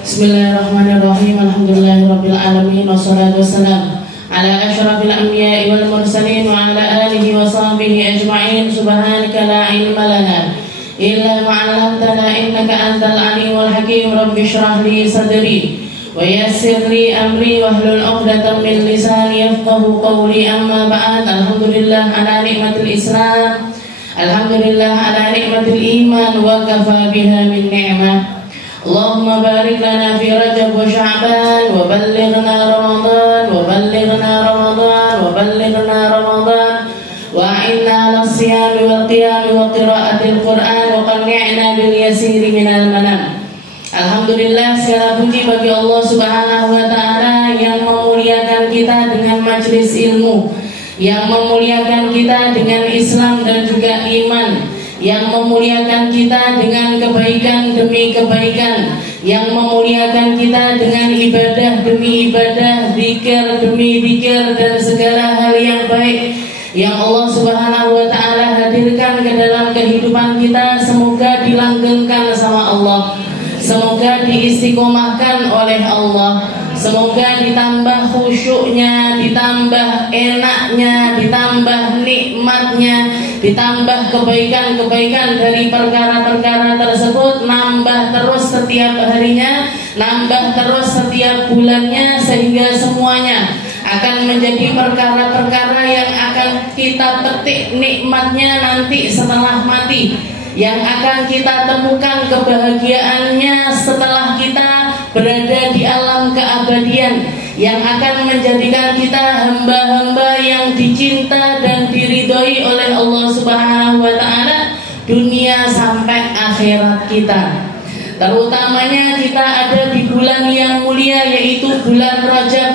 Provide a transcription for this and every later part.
Bismillahirrahmanirrahim. Alhamdulillahirabbil alamin wassalatu wassalam ala asyrafil anbiya'i wal mursalin wa ala alihi wa sahbihi ajma'in. Subhanaka la ilma lana illa ma 'allamtana innaka antal alimul hakim. Rabbi shrah li sadri wa yassir li amri wahlul 'uqdatam min lisani yafqahu qawli. Amma ba'd. Alhamdulillah ala nikmatil Islam, alhamdulillah ala nikmatil iman wa kafa biha min ni'mah. Allahumma barik lana fi Rajab wa Sya'ban wa ballighna Ramadan wa ballighna Ramadan wa ballighna Ramadan wa a'inna 'ala as-siyam wal qiyam wa qira'atil Qur'an wa qanni'na bil yasir minal manam. Alhamdulillah, segala puji bagi Allah Subhanahu wa taala yang memuliakan kita dengan majelis ilmu, yang memuliakan kita dengan Islam dan juga iman, yang memuliakan kita dengan kebaikan demi kebaikan, yang memuliakan kita dengan ibadah demi ibadah, zikir demi zikir, dan segala hal yang baik yang Allah Subhanahu wa taala hadirkan ke dalam kehidupan kita. Semoga dilanggengkan sama Allah, semoga diistiqomahkan oleh Allah, semoga ditambah khusyuknya, ditambah enaknya, ditambah nikmatnya, ditambah kebaikan-kebaikan dari perkara-perkara tersebut, nambah terus setiap harinya, nambah terus setiap bulannya, sehingga semuanya akan menjadi perkara-perkara yang akan kita petik nikmatnya nanti setelah mati, yang akan kita temukan kebahagiaannya setelah kita berada di alam keabadian, yang akan menjadikan kita hamba-hamba yang dicinta dan diridhoi oleh Allah Subhanahu wa taala dunia sampai akhirat kita. Terutamanya kita ada di bulan yang mulia, yaitu bulan Rajab.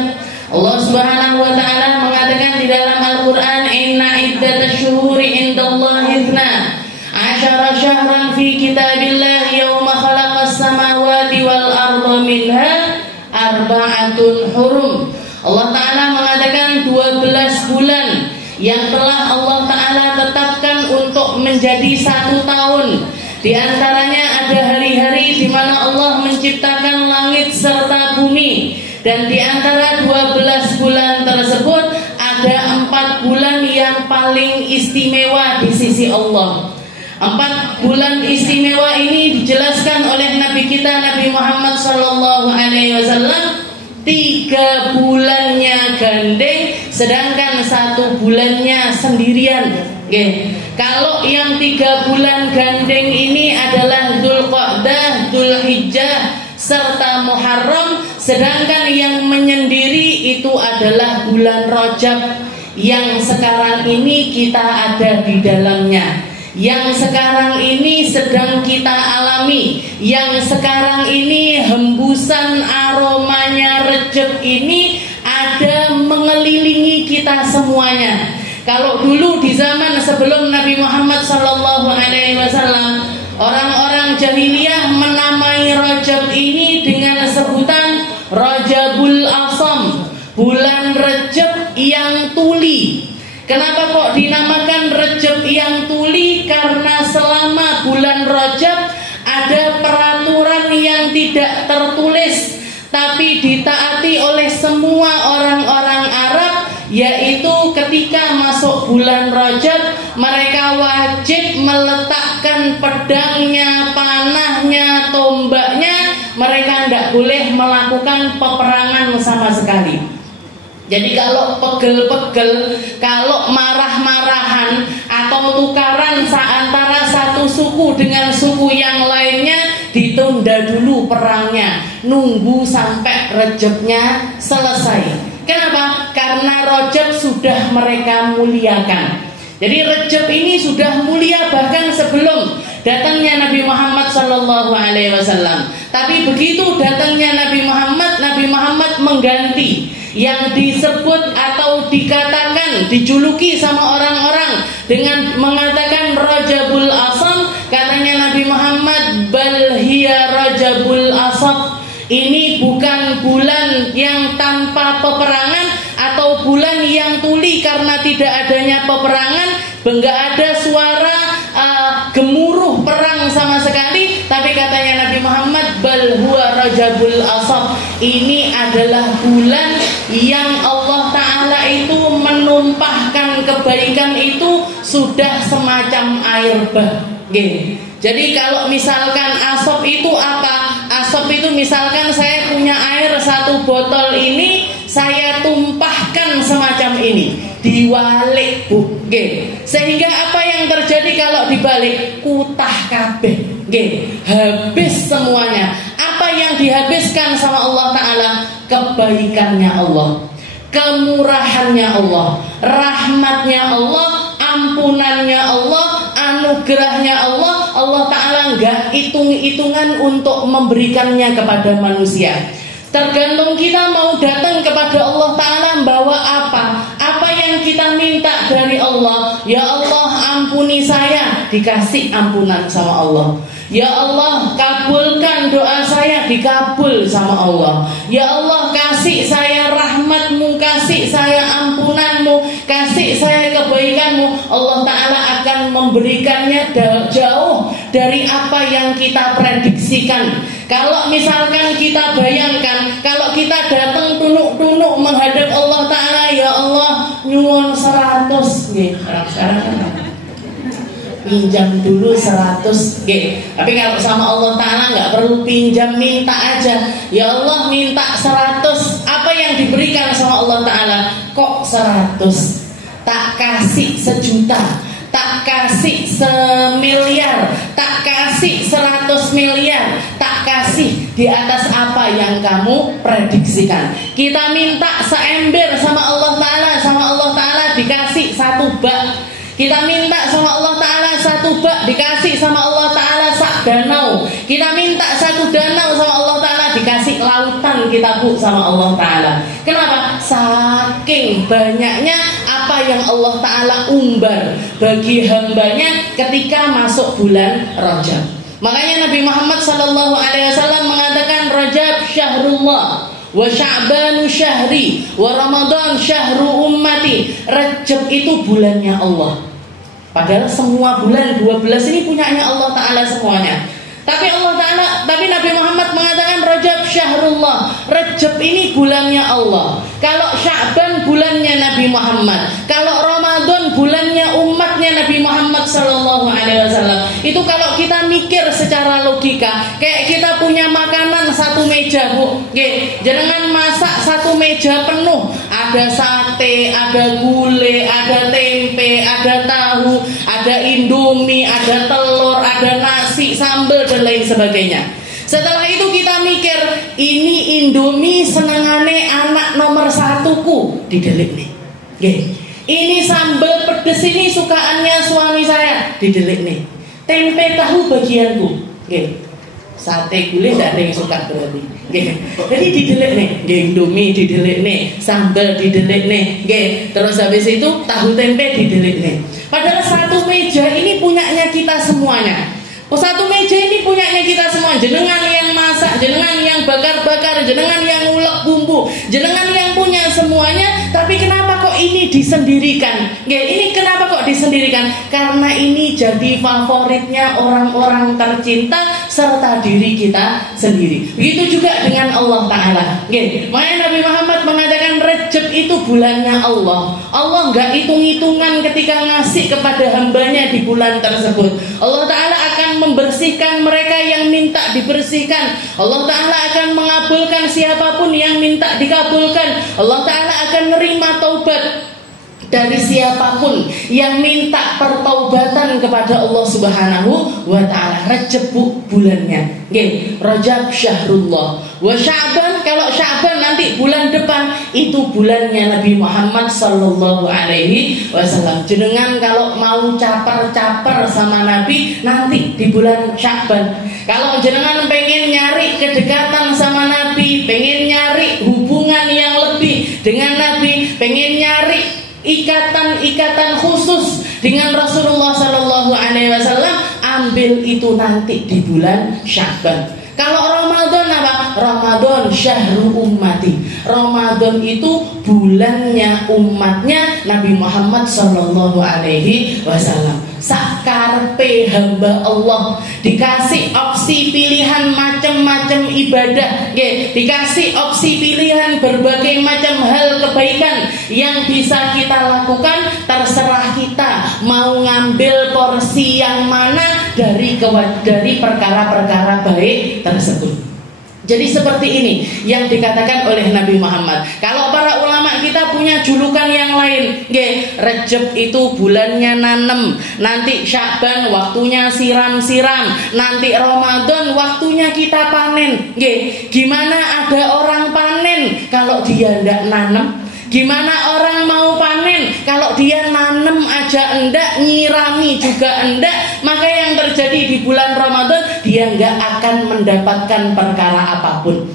Allah Subhanahu wa taala mengatakan di dalam Al-Qur'an, "Inna iddatasy-syuhuri 'indallahi 12 syahran fi kitabillah yauma khalaqas samawati wal arda minha arba'atun hurum." Allah Ta'ala mengatakan 12 bulan yang telah Allah Ta'ala tetapkan untuk menjadi 1 tahun. Di antaranya ada hari-hari di mana Allah menciptakan langit serta bumi. Dan di antara 12 bulan tersebut ada 4 bulan yang paling istimewa di sisi Allah. 4 bulan istimewa ini dijelaskan oleh Nabi kita Nabi Muhammad SAW. 3 bulannya gandeng, sedangkan 1 bulannya sendirian. Kalau yang 3 bulan gandeng ini adalah Dzulqa'dah, Dzulhijjah serta Muharram, sedangkan yang menyendiri itu adalah bulan Rajab yang sekarang ini kita ada di dalamnya, yang sekarang ini sedang kita alami, yang sekarang ini hembusan aromanya Rajab ini ada mengelilingi kita semuanya. Kalau dulu di zaman sebelum Nabi Muhammad SAW, orang-orang jahiliyah menamai Rajab ini dengan sebutan Rajabul Asam, bulan Rajab yang tuli. Kenapa kok dinamakan Rajab yang tuli? Karena selama bulan Rajab ada peraturan yang tidak tertulis tapi ditaati oleh semua orang-orang Arab, yaitu ketika masuk bulan Rajab mereka wajib meletakkan pedangnya, panahnya, tombaknya. Mereka tidak boleh melakukan peperangan sama sekali. Jadi kalau pegel-pegel, kalau marah-marahan atau tukaran antara satu suku dengan suku yang lainnya, ditunda dulu perangnya, nunggu sampai Rajabnya selesai. Kenapa? Karena Rajab sudah mereka muliakan. Jadi Rajab ini sudah mulia bahkan sebelum datangnya Nabi Muhammad SAW. Tapi begitu datangnya Nabi Muhammad mengganti yang disebut atau dikatakan, dijuluki sama orang-orang dengan mengatakan Rajabul Asam. Katanya Nabi Muhammad, bal hiya Rajabul Asab. Ini bukan bulan yang tanpa peperangan atau bulan yang tuli karena tidak adanya peperangan, enggak ada suara gemuruh perang sama sekali. Tapi katanya Nabi Muhammad, bal huwa Rajabul Ashab. Ini adalah bulan yang Allah Ta'ala itu menumpahkan kebaikan itu sudah semacam air bah. Jadi kalau misalkan ashab itu apa? Ashab itu misalkan saya punya air 1 botol ini, saya tumpahkan semacam ini, diwalik bu, sehingga apa yang terjadi kalau dibalik? Kutah kabeh, habis semuanya. Apa yang dihabiskan sama Allah Ta'ala? Kebaikannya Allah, kemurahannya Allah, rahmatnya Allah, ampunannya Allah, anugerahnya Allah. Allah Ta'ala enggak hitung-hitungan untuk memberikannya kepada manusia. Tergantung kita mau datang kepada Allah Ta'ala membawa apa? Apa yang kita minta dari Allah? Ya Allah, ampuni saya, dikasih ampunan sama Allah. Ya Allah, kabulkan doa saya, dikabul sama Allah. Ya Allah, kasih saya rahmatmu, kasih saya ampunanmu, kasih saya kebaikanmu. Allah Ta'ala akan memberikannya jauh dari apa yang kita prediksikan. Kalau misalkan kita bayangkan, kalau kita datang tunuk-tunuk menghadap Allah Ta'ala, ya Allah, nyuwun 100 sekarang kan pinjam dulu 100 tapi kalau sama Allah Ta'ala nggak perlu pinjam, minta aja. Ya Allah, minta 100. Apa yang diberikan sama Allah Ta'ala? Kok 100? Tak kasih 1 juta, tak kasih 1 miliar, tak kasih 100 miliar, tak kasih di atas apa yang kamu prediksikan. Kita minta seember sama Allah Ta'ala dikasih 1 bak. Kita minta sama Allah Ta'ala 1 bak, dikasih sama Allah Ta'ala 1 danau. Kita minta 1 danau sama Allah Ta'ala, dikasih lautan kita bu sama Allah Ta'ala. Kenapa? Saking banyaknya apa yang Allah Ta'ala umbar bagi hambanya ketika masuk bulan Rajab. Makanya Nabi Muhammad SAW mengatakan Rajab syahrullah, wa Sya'banu syahri, wa Ramadan syahru ummati. Rajab itu bulannya Allah. Padahal semua bulan 12 ini punyanya Allah Ta'ala semuanya. Tapi Nabi Muhammad mengatakan Rajab syahrullah. Rajab ini bulannya Allah. Kalau Sya'ban bulannya Nabi Muhammad. Kalau Ramadan bulannya umatnya Nabi Muhammad SAW. Itu kalau kita mikir secara logika, kayak kita punya makanan 1 meja bu, jangan masak 1 meja penuh. Ada sate, ada gulai, ada tempe, ada tahu, ada indomie, ada telur, ada nasi, sambal dan lain sebagainya. Setelah itu kita mikir, ini indomie senengane anak nomor 1 ku, didelik nih. Ini sambal pedes ini sukaannya suami saya, didelik nih. Tempe tahu bagianku, sate gulai tidak ada yang suka berarti. Jadi didelik nih, indomie didelik nih, sambal didelik nih, terus habis itu tahu tempe didelik nih. Padahal 1 meja ini punyanya kita semuanya. 1 meja ini punyanya kita semua. Jenengan yang masak, jenengan yang bakar-bakar, jenengan yang ngulek bumbu, jenengan yang punya semuanya. Tapi kenapa kok ini disendirikan? Ini kenapa kok disendirikan? Karena ini jadi favoritnya orang-orang tercinta serta diri kita sendiri. Begitu juga dengan Allah Ta'ala. Makanya Nabi Muhammad mengatakan Rajab itu bulannya Allah. Allah nggak hitung-hitungan ketika ngasih kepada hambanya di bulan tersebut. Allah Ta'ala akan membersihkan mereka yang minta dibersihkan. Allah Ta'ala akan mengabulkan siapapun yang minta dikabulkan. Allah Ta'ala akan nerima taubat dari siapapun yang minta pertaubatan kepada Allah Subhanahu wa Ta'ala. Rajab bulannya, Rajab syahrullah. Wa Sya'ban, kalau Sya'ban nanti bulan depan itu bulannya Nabi Muhammad sallallahu alaihi wasallam. Jenengan kalau mau caper-caper sama Nabi nanti di bulan Sya'ban. Kalau jenengan pengen nyari kedekatan sama Nabi, pengen nyari hubungan yang lebih dengan Nabi, pengen nyari ikatan-ikatan khusus dengan Rasulullah Sallallahu Alaihi Wasallam, ambil itu nanti di bulan Sya'ban. Kalau Ramadan apa? Ramadan syahrul ummati. Ramadan itu bulannya umatnya Nabi Muhammad sallallahu alaihi wasallam. Sakarpe hamba Allah dikasih opsi pilihan macam-macam ibadah, dikasih opsi pilihan berbagai macam hal kebaikan yang bisa kita lakukan. Terserah kita mau ngambil porsi yang mana dari perkara-perkara baik tersebut. Jadi seperti ini yang dikatakan oleh Nabi Muhammad. Kalau para ulama kita punya julukan yang lain, Rejab itu bulannya nanem, nanti Sya'ban waktunya siram-siram, nanti Ramadan waktunya kita panen. Gimana ada orang panen kalau dia ndak nanem? Gimana orang mau panen kalau dia nanem aja enggak, nyirami juga enggak? Maka yang terjadi di bulan Ramadan, dia enggak akan mendapatkan perkara apapun.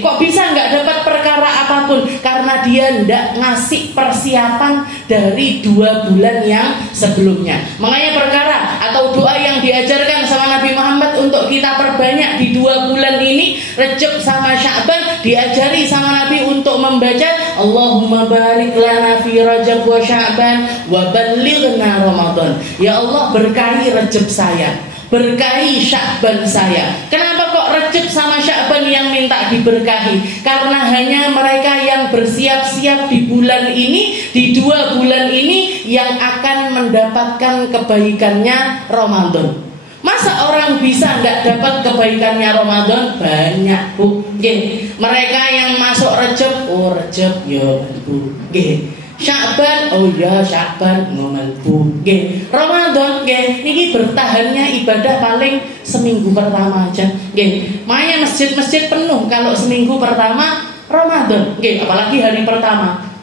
Kok bisa enggak dapat perkara apapun? Karena dia enggak ngasih persiapan dari 2 bulan yang sebelumnya. Makanya perkara atau doa yang diajarkan sama Nabi Muhammad untuk kita perbanyak di 2 bulan ini, Rejab sama Sya'ban, diajari sama Nabi untuk membaca Allahumma barik lana fi Rajab wa Sya'ban wa ballighna Ramadan. Ya Allah, berkahi Rejab saya, berkahi Sya'ban saya. Kenapa kok Rejab sama Sya'ban yang minta diberkahi? Karena hanya mereka yang bersiap-siap di bulan ini, di 2 bulan ini, yang akan mendapatkan kebaikannya Ramadan. Masa orang bisa nggak dapat kebaikannya Ramadan? Banyak, Bu. Mereka yang masuk Rejab, oh Rejab ya Bu. Sya'ban, oh ya Sya'ban ngomel Bu. Ramadan, ini bertahannya ibadah paling seminggu pertama aja. Makanya masjid-masjid penuh kalau seminggu pertama Ramadan. Apalagi hari pertama.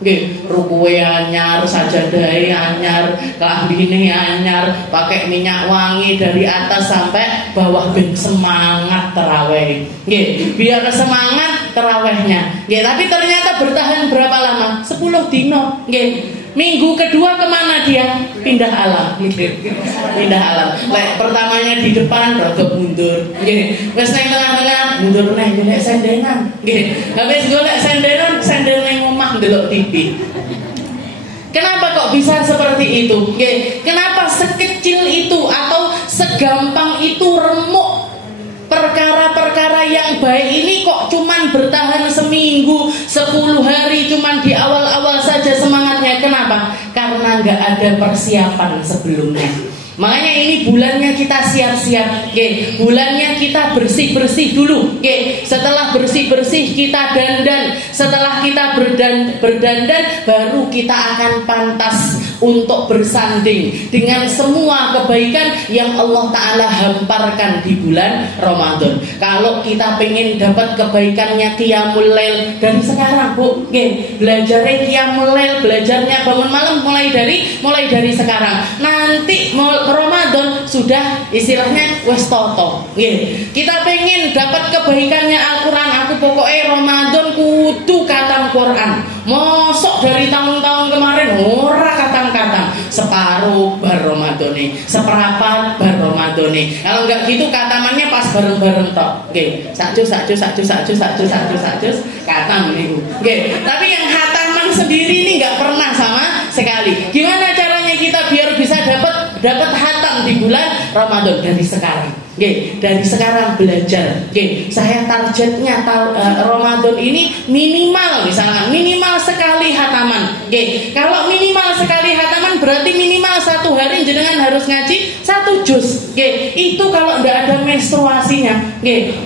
Rukuwe anyar, sajadahe anyar, klambine anyar, pakai minyak wangi dari atas sampai bawah, ben semangat terawih. Biar semangat terawihnya. Tapi ternyata bertahan berapa lama? 10 dino. Minggu kedua kemana dia? Pindah alam. Pindah alam. Pertamanya di depan rada mundur. Wes nang tengah-tengah mundur neh golek sendengan. Habis golek sendengan, sendel nang omah ndelok TV. Kenapa kok bisa seperti itu? Kenapa sekecil itu atau segampang itu remuk perkara-perkara yang baik ini kok cuman bertahan seminggu, 10 hari, cuman di awal-awal saja semangatnya. Kenapa? Karena nggak ada persiapan sebelumnya. Makanya ini bulannya kita siap-siap, bulannya kita bersih-bersih dulu. Setelah bersih-bersih kita dandan, setelah kita berdandan, baru kita akan pantas untuk bersanding dengan semua kebaikan yang Allah Ta'ala hamparkan di bulan Ramadan. Kalau kita pengen dapat kebaikannya Qiyamul Lail dari sekarang, Bu, belajarnya Qiyamul Lail, belajarnya bangun malam mulai dari sekarang. Nanti Ramadan sudah istilahnya wes toto. Kita pengen dapat kebaikannya Al-Quran, aku pokoknya Ramadan kudu katam Quran. Mosok dari tahun-tahun kemarin ora katam-katam, separuh bar Ramadane, seperapat bar Ramadane. Kalau enggak gitu katamannya pas bareng-bareng tok. Sakjus katam niku. Tapi yang khataman sendiri ini enggak pernah sama sekali. Gimana caranya kita biar bisa dapat khatam di bulan Ramadan? Dari sekarang. Dari sekarang belajar. Saya targetnya Ramadan ini minimal, misalkan minimal sekali khataman. Kalau minimal sekali khataman berarti minimal 1 hari jenengan harus ngaji 1 juz. Itu kalau tidak ada menstruasinya.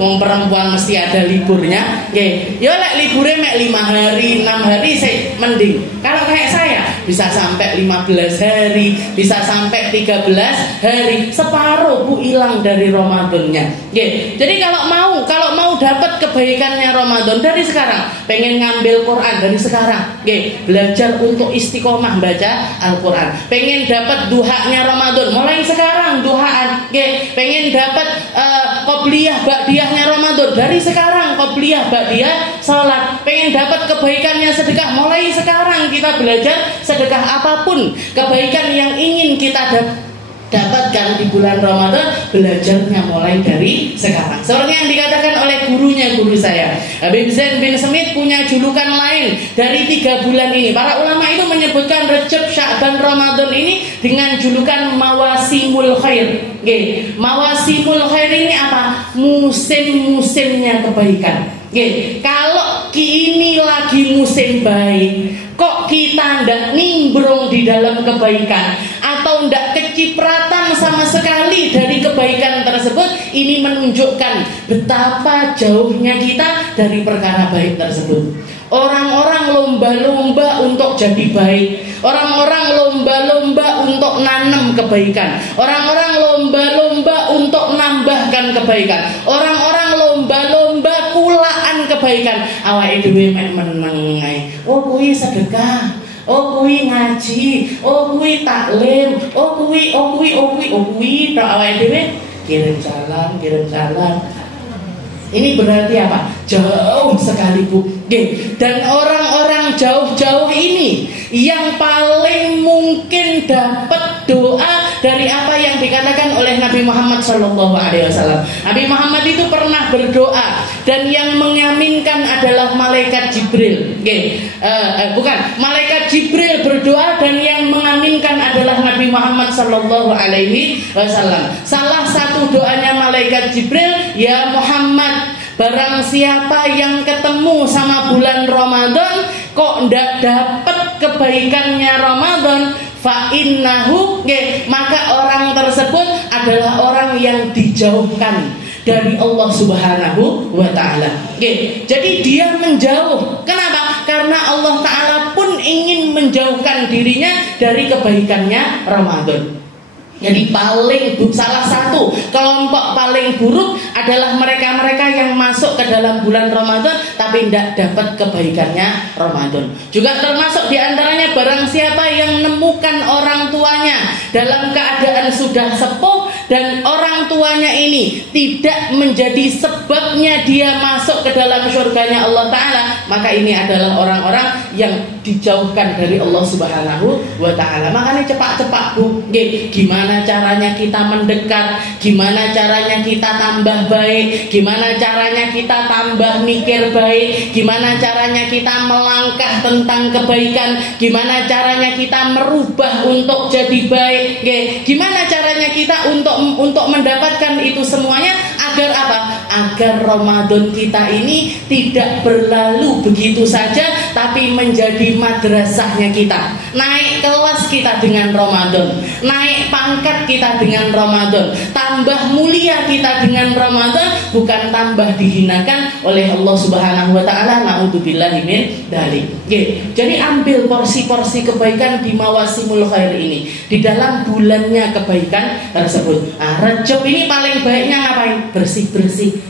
Wong perempuan mesti ada liburnya. Ya lek liburnya mek 5 hari, 6 hari saya mending. Kalau kayak saya bisa sampai 15 hari, bisa sampai 13 hari, separuh Bu hilang dari Ramadannya. Jadi kalau mau dapat kebaikannya Ramadan dari sekarang, pengen ngambil Quran dari sekarang, belajar untuk istiqomah baca Al-Quran. Pengen dapat duhanya Ramadan, mulai sekarang duhaan. Pengen dapat qobliyah ba'diyahnya Ramadan, dari sekarang qobliyah ba'diyah salat. Pengen dapat kebaikannya sedekah, mulai sekarang kita belajar sedekah apapun kebaikan yang ingin kita dapatkan di bulan Ramadan, belajarnya mulai dari sekarang. Seperti yang dikatakan oleh guru saya, Habib Zain bin Smith punya julukan lain dari 3 bulan ini. Para ulama itu menyebutkan Rajab, Sya'ban, Ramadan ini dengan julukan Mawasimul Khair. Mawasimul Khair ini apa? Musim-musimnya kebaikan. Kalau ini lagi musim baik, kok kita ndak nimbrung di dalam kebaikan atau ndak kecipratan sama sekali dari kebaikan tersebut, ini menunjukkan betapa jauhnya kita dari perkara baik tersebut. Orang-orang lomba-lomba untuk jadi baik, orang-orang lomba-lomba untuk nanam kebaikan, orang-orang lomba-lomba untuk nambahkan kebaikan, orang-orang lomba-lomba kulaan kebaikan. Awake dhewe mek meneng ae. Oh kuwi sedekah, oh kuwi ngaji, oh kuwi taklim, oh kuwi tok awake dhewe kirim salam. Ini berarti apa? Jauh sekali, Bu. Dan orang-orang jauh-jauh ini yang paling mungkin dapat doa dari apa yang dikatakan oleh Nabi Muhammad SAW. Nabi Muhammad itu pernah berdoa dan yang mengaminkan adalah malaikat Jibril. Malaikat Jibril berdoa dan yang mengaminkan adalah Nabi Muhammad SAW. Salah satu doanya malaikat Jibril, ya Muhammad, barang siapa yang ketemu sama bulan Ramadan kok ndak dapat kebaikannya Ramadan, fa innahu, maka orang tersebut adalah orang yang dijauhkan dari Allah Subhanahu wa ta'ala. Jadi dia menjauh. Kenapa? Karena Allah Ta'ala pun ingin menjauhkan dirinya dari kebaikannya Ramadan. Jadi salah satu kelompok paling buruk adalah mereka-mereka yang masuk ke dalam bulan Ramadan tapi tidak dapat kebaikannya Ramadan. Juga termasuk diantaranya barang siapa yang menemukan orang tuanya dalam keadaan sudah sepuh dan orang tuanya ini tidak menjadi sebabnya dia masuk ke dalam surganya Allah Ta'ala, maka ini adalah orang-orang yang dijauhkan dari Allah Subhanahu wa ta'ala. Makanya cepat-cepat, Bu, gimana caranya kita mendekat, gimana caranya kita tambah baik, gimana caranya kita tambah mikir baik, gimana caranya kita melangkah tentang kebaikan, gimana caranya kita merubah untuk jadi baik, gimana caranya kita untuk mendapatkan itu semuanya agar apa? Agar Ramadan kita ini tidak berlalu begitu saja, tapi menjadi madrasahnya kita. Naik kelas kita dengan Ramadan, naik pangkat kita dengan Ramadan, tambah mulia kita dengan Ramadan, bukan tambah dihinakan oleh Allah Subhanahu wa ta'ala. Na'udzubillahi min dzalik. Jadi ambil porsi-porsi kebaikan di Mawasimul Khair ini, di dalam bulannya kebaikan tersebut. Rajab ini paling baiknya ngapain? Bersih-bersih.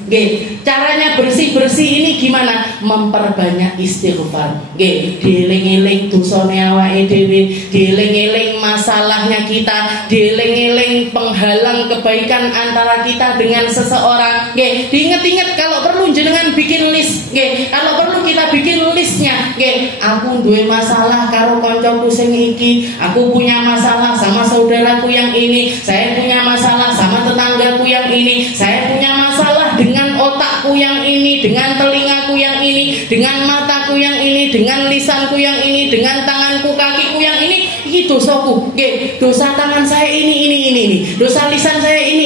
Caranya bersih-bersih ini gimana? Memperbanyak istighfar. Dieling-eling dosane awake dhewe, dieling-eling masalahnya kita, dieling-eling penghalang kebaikan antara kita dengan seseorang. Diinget-inget, kalau perlu jenengan bikin list. Kalau perlu kita bikin listnya. Aku duwe masalah karo kancaku sing iki, aku punya masalah sama saudaraku yang ini, saya punya masalah sama tetanggaku yang ini, saya punya masalah dengan otakku yang ini, dengan telingaku yang ini, dengan mataku yang ini, dengan lisanku yang ini, dengan tanganku, kakiku yang ini. Iki dosaku, dosa tangan saya ini, dosa lisan saya ini.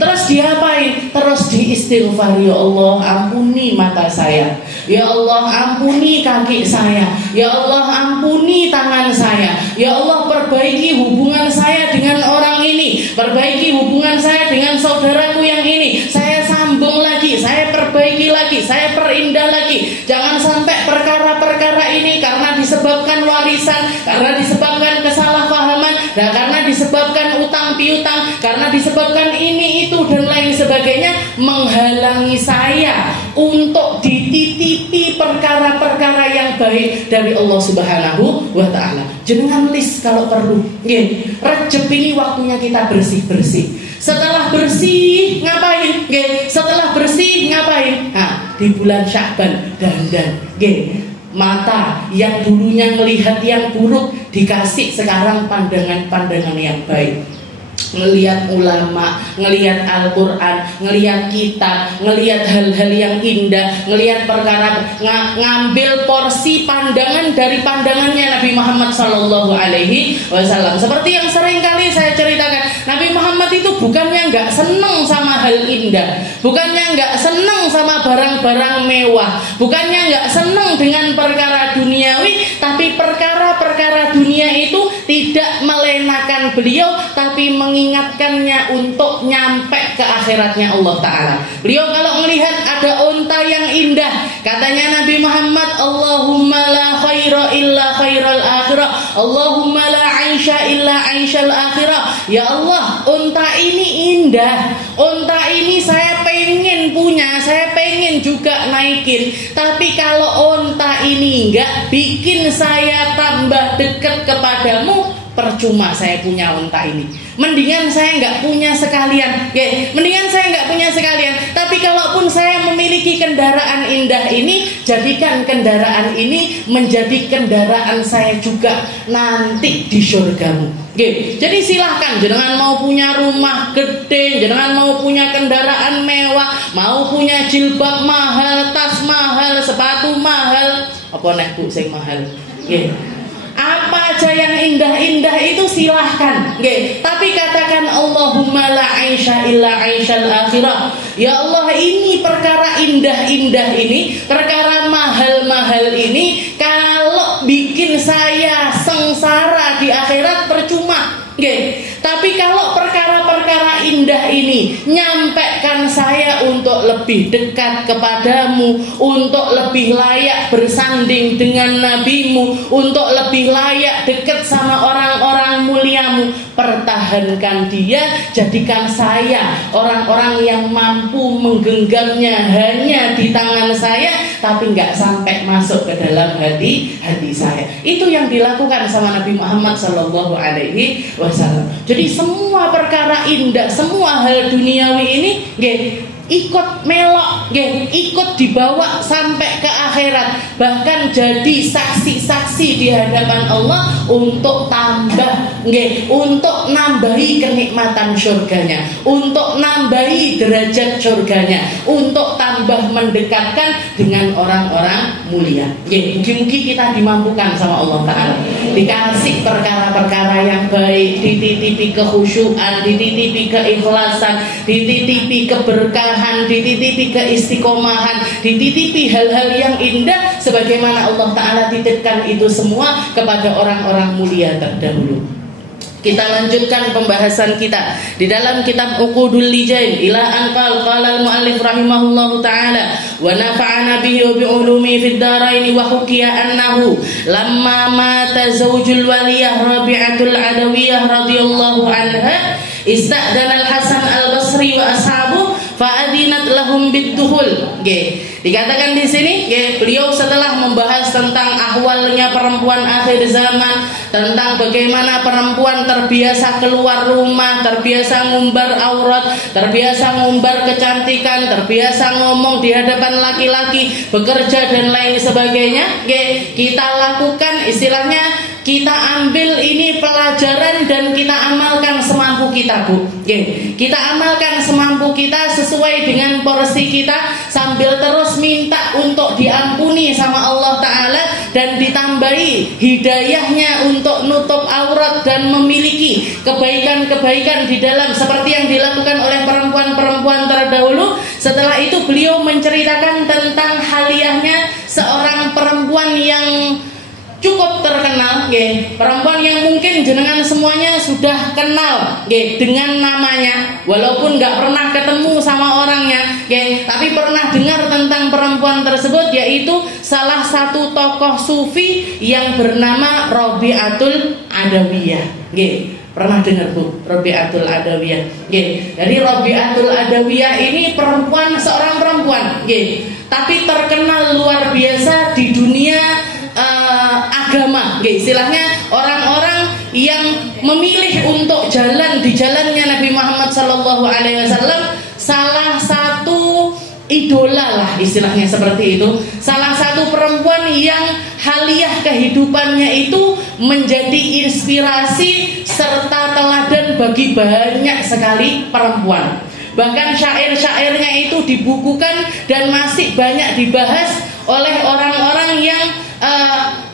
Terus diapain? Terus diistighfar. Ya Allah, ampuni mata saya. Ya Allah, ampuni kaki saya. Ya Allah, ampuni tangan saya. Ya Allah, perbaiki hubungan saya dengan orang ini, perbaiki hubungan saya dengan saudaraku yang ini. Saya sambung lagi, saya perbaiki lagi, saya perindah lagi. Jangan sampai perkara-perkara ini karena disebabkan warisan, karena disebabkan kesalahpahaman, dan karena disebabkan utang piutang, karena disebabkan ini itu dan lain sebagainya, menghalangi saya untuk dititipi perkara-perkara yang baik dari Allah Subhanahu wa ta'ala. Jenengan list kalau perlu. Rajab ini waktunya kita bersih-bersih. Setelah bersih ngapain? Setelah bersih ngapain? Nah, di bulan Sya'ban dandan. mata yang dulunya melihat yang buruk dikasih sekarang pandangan-pandangan yang baik. Ngelihat ulama, ngelihat Al-Quran, ngelihat kitab, ngelihat hal-hal yang indah, ngelihat perkara, ngambil porsi pandangan dari pandangannya Nabi Muhammad SAW. Seperti yang sering kali saya ceritakan, Nabi Muhammad itu bukannya nggak seneng sama hal indah, bukannya nggak seneng sama barang-barang mewah, bukannya nggak seneng dengan perkara duniawi, tapi perkara-perkara dunia itu tidak melenakan beliau, tapi mengingatkannya untuk nyampe ke akhiratnya Allah Ta'ala. Beliau kalau melihat ada unta yang indah, katanya Nabi Muhammad, Allahumma la khaira illa khairal akhirah, Allahumma la aisha illa aishal akhirah. Ya Allah, unta ini indah, unta ini saya pengen punya, saya pengen juga naikin, tapi kalau unta ini enggak bikin saya tambah dekat kepadamu, percuma saya punya unta ini. Mendingan saya nggak punya sekalian, mendingan saya nggak punya sekalian. Tapi kalaupun saya memiliki kendaraan indah ini, jadikan kendaraan ini menjadi kendaraan saya juga nanti di surgamu. Jadi silahkan, jenengan mau punya rumah gede, jenengan mau punya kendaraan mewah, mau punya jilbab mahal, tas mahal, sepatu mahal, apa nek bu sing mahal? Apa aja yang indah-indah itu silahkan, tapi katakan Allahumma la aisha illa aishal akhirah. Ya Allah, ini perkara indah-indah ini, perkara mahal-mahal ini, kalau bikin saya sengsara di akhirat percuma. Tapi kalau perkara-perkara indah ini nyampaikan saya untuk lebih dekat kepadamu, untuk lebih layak bersanding dengan nabimu, untuk lebih layak dekat sama orang-orang muliamu, pertahankan dia, jadikan saya orang-orang yang mampu menggenggamnya hanya di tangan saya, tapi nggak sampai masuk ke dalam hati saya. Itu yang dilakukan sama Nabi Muhammad SAW. Jadi semua perkara indah, semua hal duniawi ini ikut melok, ikut dibawa sampai ke akhirat, bahkan jadi saksi-saksi di hadapan Allah untuk tambah, untuk nambahi kenikmatan surganya, untuk nambahi derajat surganya, untuk tambah mendekatkan dengan orang-orang mulia. Mungkin kita dimampukan sama Allah Ta'ala, dikasih perkara-perkara yang baik, dititipi kekhusyuan, dititipi keikhlasan, dititipi keberkahan, dititipi keistiqomahan, dititipi hal-hal yang indah, sebagaimana Allah Ta'ala titipkan itu semua kepada orang-orang mulia terdahulu. Kita lanjutkan pembahasan kita di dalam kitab Uqudul Lijain ila anqal qala al-muallif rahimahullahu taala wa nafa'ana bihi wa bi ulumi fid darain wa hukiya annahu lamma mata zawjul waliyah Rabi'atul Adawiyah radhiyallahu anha ista'dana al-Hasan al-Basri wa ashabu fa'adinat lahum bid-dukhul. Dikatakan di sini, beliau setelah membahas tentang ahwalnya perempuan akhir zaman, tentang bagaimana perempuan terbiasa keluar rumah, terbiasa ngumbar aurat, terbiasa ngumbar kecantikan, terbiasa ngomong di hadapan laki-laki, bekerja dan lain sebagainya. Kita lakukan, istilahnya kita ambil ini pelajaran dan kita amalkan semampu kita, Bu. Kita amalkan semampu kita sesuai dengan porsi kita, sambil terus minta untuk diampuni sama Allah Ta'ala dan ditambahi hidayahnya untuk nutup aurat dan memiliki kebaikan-kebaikan di dalam, seperti yang dilakukan oleh perempuan-perempuan terdahulu. Setelah itu beliau menceritakan tentang haliahnya seorang perempuan yang cukup terkenal, perempuan yang mungkin jenengan semuanya sudah kenal dengan namanya, walaupun nggak pernah ketemu sama orangnya, tapi pernah dengar tentang perempuan tersebut, yaitu salah satu tokoh sufi yang bernama Rabi'atul Adawiyah. Pernah dengar, Bu, Rabi'atul Adawiyah? Jadi Rabi'atul Adawiyah ini seorang perempuan, tapi terkenal luar biasa di dunia agama, istilahnya orang-orang yang memilih untuk jalan di jalannya Nabi Muhammad SAW, salah satu idola lah, istilahnya seperti itu. Salah satu satu perempuan yang haliah kehidupannya itu menjadi inspirasi serta teladan bagi banyak sekali perempuan. Bahkan syair-syairnya itu dibukukan dan masih banyak dibahas oleh orang-orang yang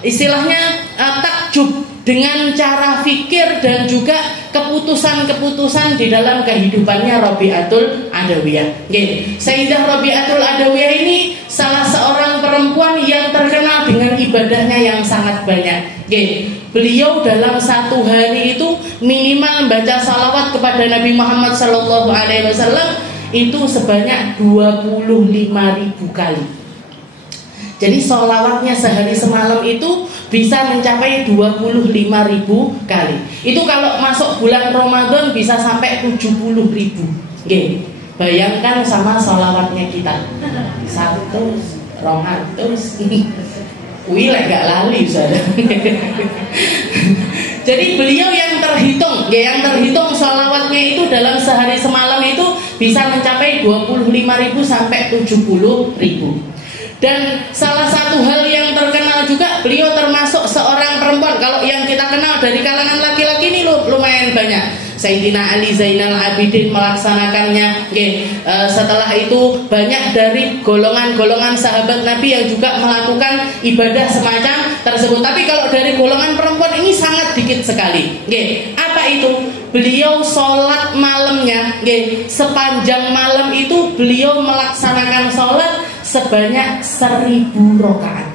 istilahnya takjub dengan cara fikir dan juga keputusan-keputusan di dalam kehidupannya Rabi'atul Adawiyah. Sayyidah Rabi'atul Adawiyah ini salah seorang perempuan yang terkenal dengan ibadahnya yang sangat banyak. Beliau dalam satu hari itu minimal membaca salawat kepada Nabi Muhammad SAW itu sebanyak 25.000 kali. Jadi sholawatnya sehari semalam itu bisa mencapai 25.000 kali. Itu kalau masuk bulan Ramadan bisa sampai 70.000. Bayangkan sama sholawatnya kita 100, 200. Wih, gak lali saja. Jadi beliau yang terhitung sholawatnya itu dalam sehari semalam itu bisa mencapai 25.000 sampai 70.000. Dan salah satu hal yang terkenal juga, beliau termasuk seorang perempuan. Kalau yang kita kenal dari kalangan laki-laki ini lumayan banyak. Sayyidina Ali Zainal Abidin melaksanakannya. Setelah itu banyak dari golongan-golongan sahabat Nabi yang juga melakukan ibadah semacam tersebut. Tapi kalau dari golongan perempuan ini sangat dikit sekali. Apa itu? Beliau sholat malamnya, sepanjang malam itu beliau melaksanakan sholat sebanyak 1.000 rakaat.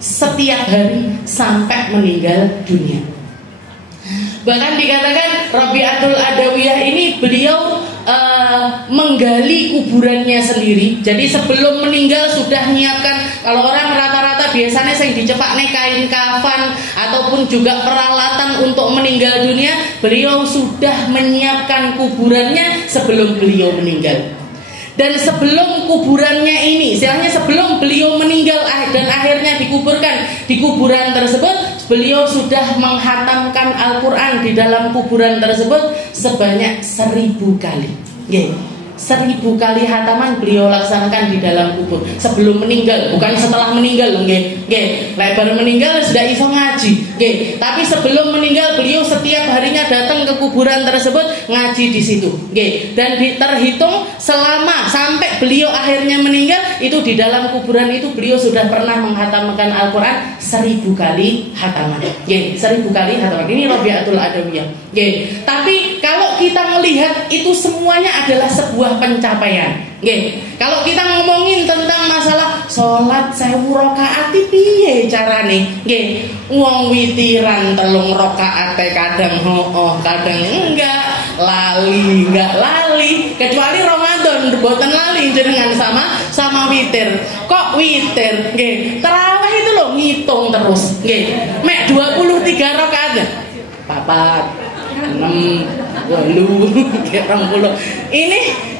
Setiap hari sampai meninggal dunia. Bahkan dikatakan Rabi'atul Adawiyah ini beliau menggali kuburannya sendiri. Jadi sebelum meninggal sudah menyiapkan. Kalau orang rata-rata biasanya yang dicepak kain kafan ataupun juga peralatan untuk meninggal dunia, beliau sudah menyiapkan kuburannya sebelum beliau meninggal. Dan sebelum kuburannya ini, istilahnya sebelum beliau meninggal dan akhirnya dikuburkan di kuburan tersebut, beliau sudah menghatamkan Al-Quran di dalam kuburan tersebut sebanyak 1.000 kali. 1.000 kali hataman beliau laksanakan di dalam kubur sebelum meninggal, bukan setelah meninggal. Lebar meninggal sudah iso ngaji. Tapi sebelum meninggal beliau setiap harinya datang ke kuburan tersebut ngaji di situ. Dan terhitung selama sampai beliau akhirnya meninggal itu di dalam kuburan itu beliau sudah pernah menghatamkan Al-Quran 1.000 kali hataman. 1.000 kali hataman. Ini Rabi'atul Adawiyah. Tapi kalau kita melihat itu semuanya adalah sebuah pencapaian. Kalau kita ngomongin tentang masalah sholat 1.000 rakaat piye carane? Wong witiran 3 rakaat kadang kadang enggak lali. Kecuali Ramadan mboten lali jenengan sama witir. Kok witir? Tarawih itu loh ngitung terus. Mek 23 rakaat. 4 6 20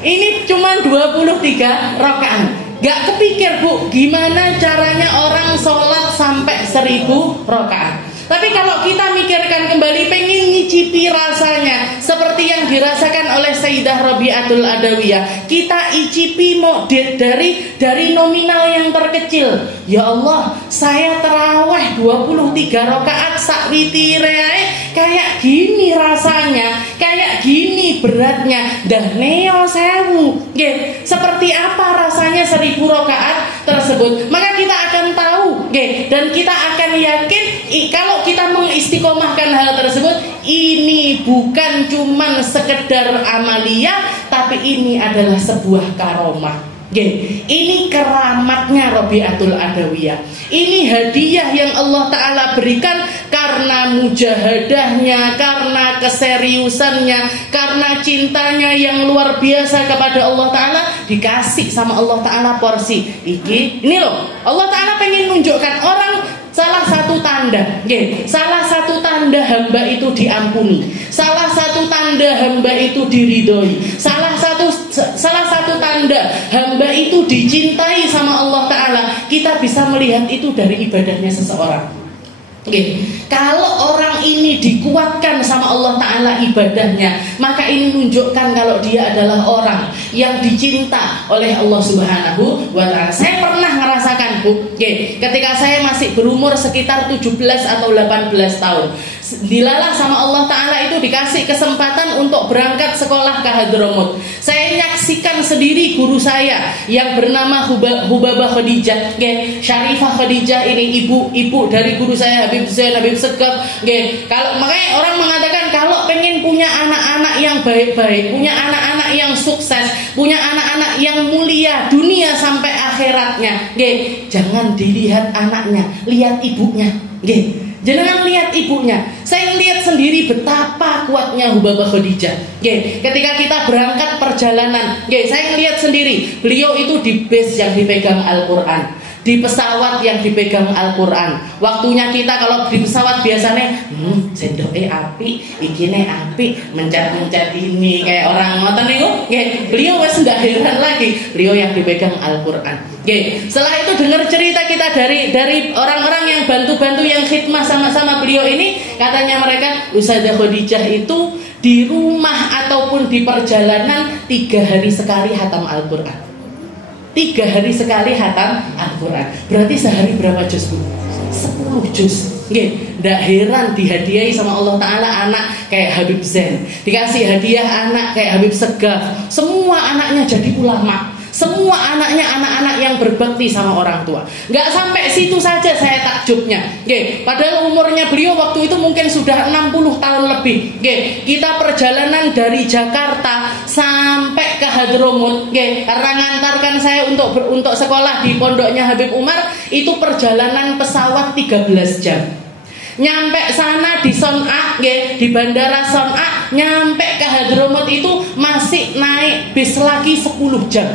ini cuma 23 rakaat. Gak kepikir Bu, gimana caranya orang sholat sampai 1.000 rakaat. Tapi kalau kita mikirkan kembali, pengen ngicipi rasanya seperti yang dirasakan oleh Sayyidah Rabi'atul Adawiyah, kita icipi mau dari nominal yang terkecil. Ya Allah, saya terawih 23 rakaat sak witire kayak gini rasanya, kayak gini beratnya. Dah neo 1.000. Seperti apa rasanya 1.000 rakaat tersebut? Maka kita akan tahu, dan kita akan yakin kalau kita mengistiqomahkan hal tersebut, ini bukan cuman sekedar amalia, tapi ini adalah sebuah karomah. Ini keramatnya Rabi'atul Adawiyah. Ini hadiah yang Allah Ta'ala berikan karena mujahadahnya, karena keseriusannya, karena cintanya yang luar biasa kepada Allah Ta'ala. Dikasih sama Allah Ta'ala porsi ini loh, Allah Ta'ala pengen menunjukkan orang. Salah satu tanda hamba itu diampuni, salah satu tanda hamba itu diridhoi, salah satu tanda hamba itu dicintai sama Allah Ta'ala. Kita bisa melihat itu dari ibadahnya seseorang. Kalau orang ini dikuatkan sama Allah Ta'ala ibadahnya, maka ini menunjukkan kalau dia adalah orang yang dicinta oleh Allah Subhanahu wa Ta'ala. Saya pernah merasakan ayahku, ketika saya masih berumur sekitar 17 atau 18 tahun. Dilalah sama Allah Ta'ala itu dikasih kesempatan untuk berangkat sekolah ke Hadramut. Saya nyaksikan sendiri guru saya yang bernama Hubabah Khadijah, Syarifah Khadijah ini ibu dari guru saya Habib Zain, Habib Segaf. Kalau makanya orang mengatakan kalau pengen punya anak-anak yang baik-baik, punya anak-anak yang sukses, punya anak-anak yang mulia dunia sampai akhiratnya, jangan dilihat anaknya, lihat ibunya. Jangan lihat ibunya. Saya lihat sendiri betapa kuatnya Hubabah Khadijah. Ketika kita berangkat perjalanan, saya lihat sendiri beliau itu di bus yang dipegang Al-Quran, di pesawat yang dipegang Al-Quran. Waktunya kita kalau di pesawat biasanya sendoknya api, ikine api, mencet-mencet ini kayak orang ngoten niku. Beliau wes enggak heran lagi, beliau yang dipegang Al-Quran. Setelah itu dengar cerita kita dari orang-orang yang bantu-bantu yang khidmah sama-sama beliau ini, katanya mereka Ustazah Khadijah itu di rumah ataupun di perjalanan 3 hari sekali hatam Al-Quran. 3 hari sekali hatam Al-Quran. Berarti sehari berapa juz, Bu? 10 juz. Nggak heran dihadiahi sama Allah Ta'ala anak kayak Habib Zain, dikasih hadiah anak kayak Habib Segaf. Semua anaknya jadi ulama. Semua anaknya anak-anak yang berbakti sama orang tua. Nggak sampai situ saja saya takjubnya. Padahal umurnya beliau waktu itu mungkin sudah 60 tahun lebih. Kita perjalanan dari Jakarta sampai ke Hadramut. Karena ngantarkan saya untuk sekolah di pondoknya Habib Umar, itu perjalanan pesawat 13 jam. Nyampe sana di Son'a, di bandara Son'a, nyampe ke Hadramut itu masih naik bis lagi 10 jam.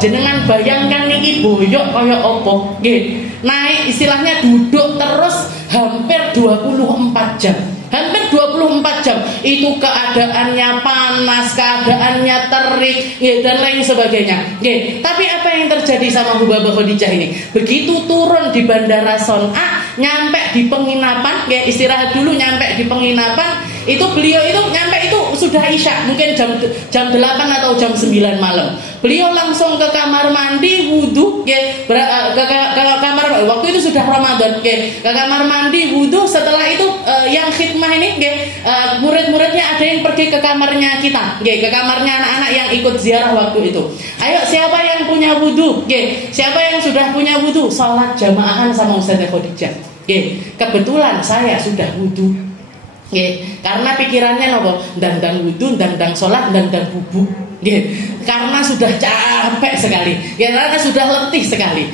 Jenengan bayangkan niki boyok kaya opo, naik istilahnya duduk terus hampir 24 jam. Hampir 24 jam itu keadaannya panas, keadaannya terik, dan lain sebagainya. Tapi apa yang terjadi sama Hubabah Khadijah ini? Begitu turun di bandara Son'a, nyampe di penginapan, istirahat dulu nyampe di penginapan, itu beliau itu nyampe itu sudah isya, mungkin jam 8 atau jam 9 malam. Beliau langsung ke kamar mandi, wudhu, ke kamar, waktu itu sudah Ramadan, ke kamar mandi, wudhu. Setelah itu yang khidmah ini, murid-muridnya ada yang pergi ke kamarnya kita, ke kamarnya anak-anak yang ikut ziarah waktu itu. Ayo siapa yang punya wudhu, siapa yang sudah punya wudhu, sholat jamaahan sama Ustazah Khadijah. Kebetulan saya sudah wudhu. Karena pikirannya nopo, dandang wudhu, dandang sholat, dandang bubuk. Karena sudah capek sekali, karena sudah letih sekali.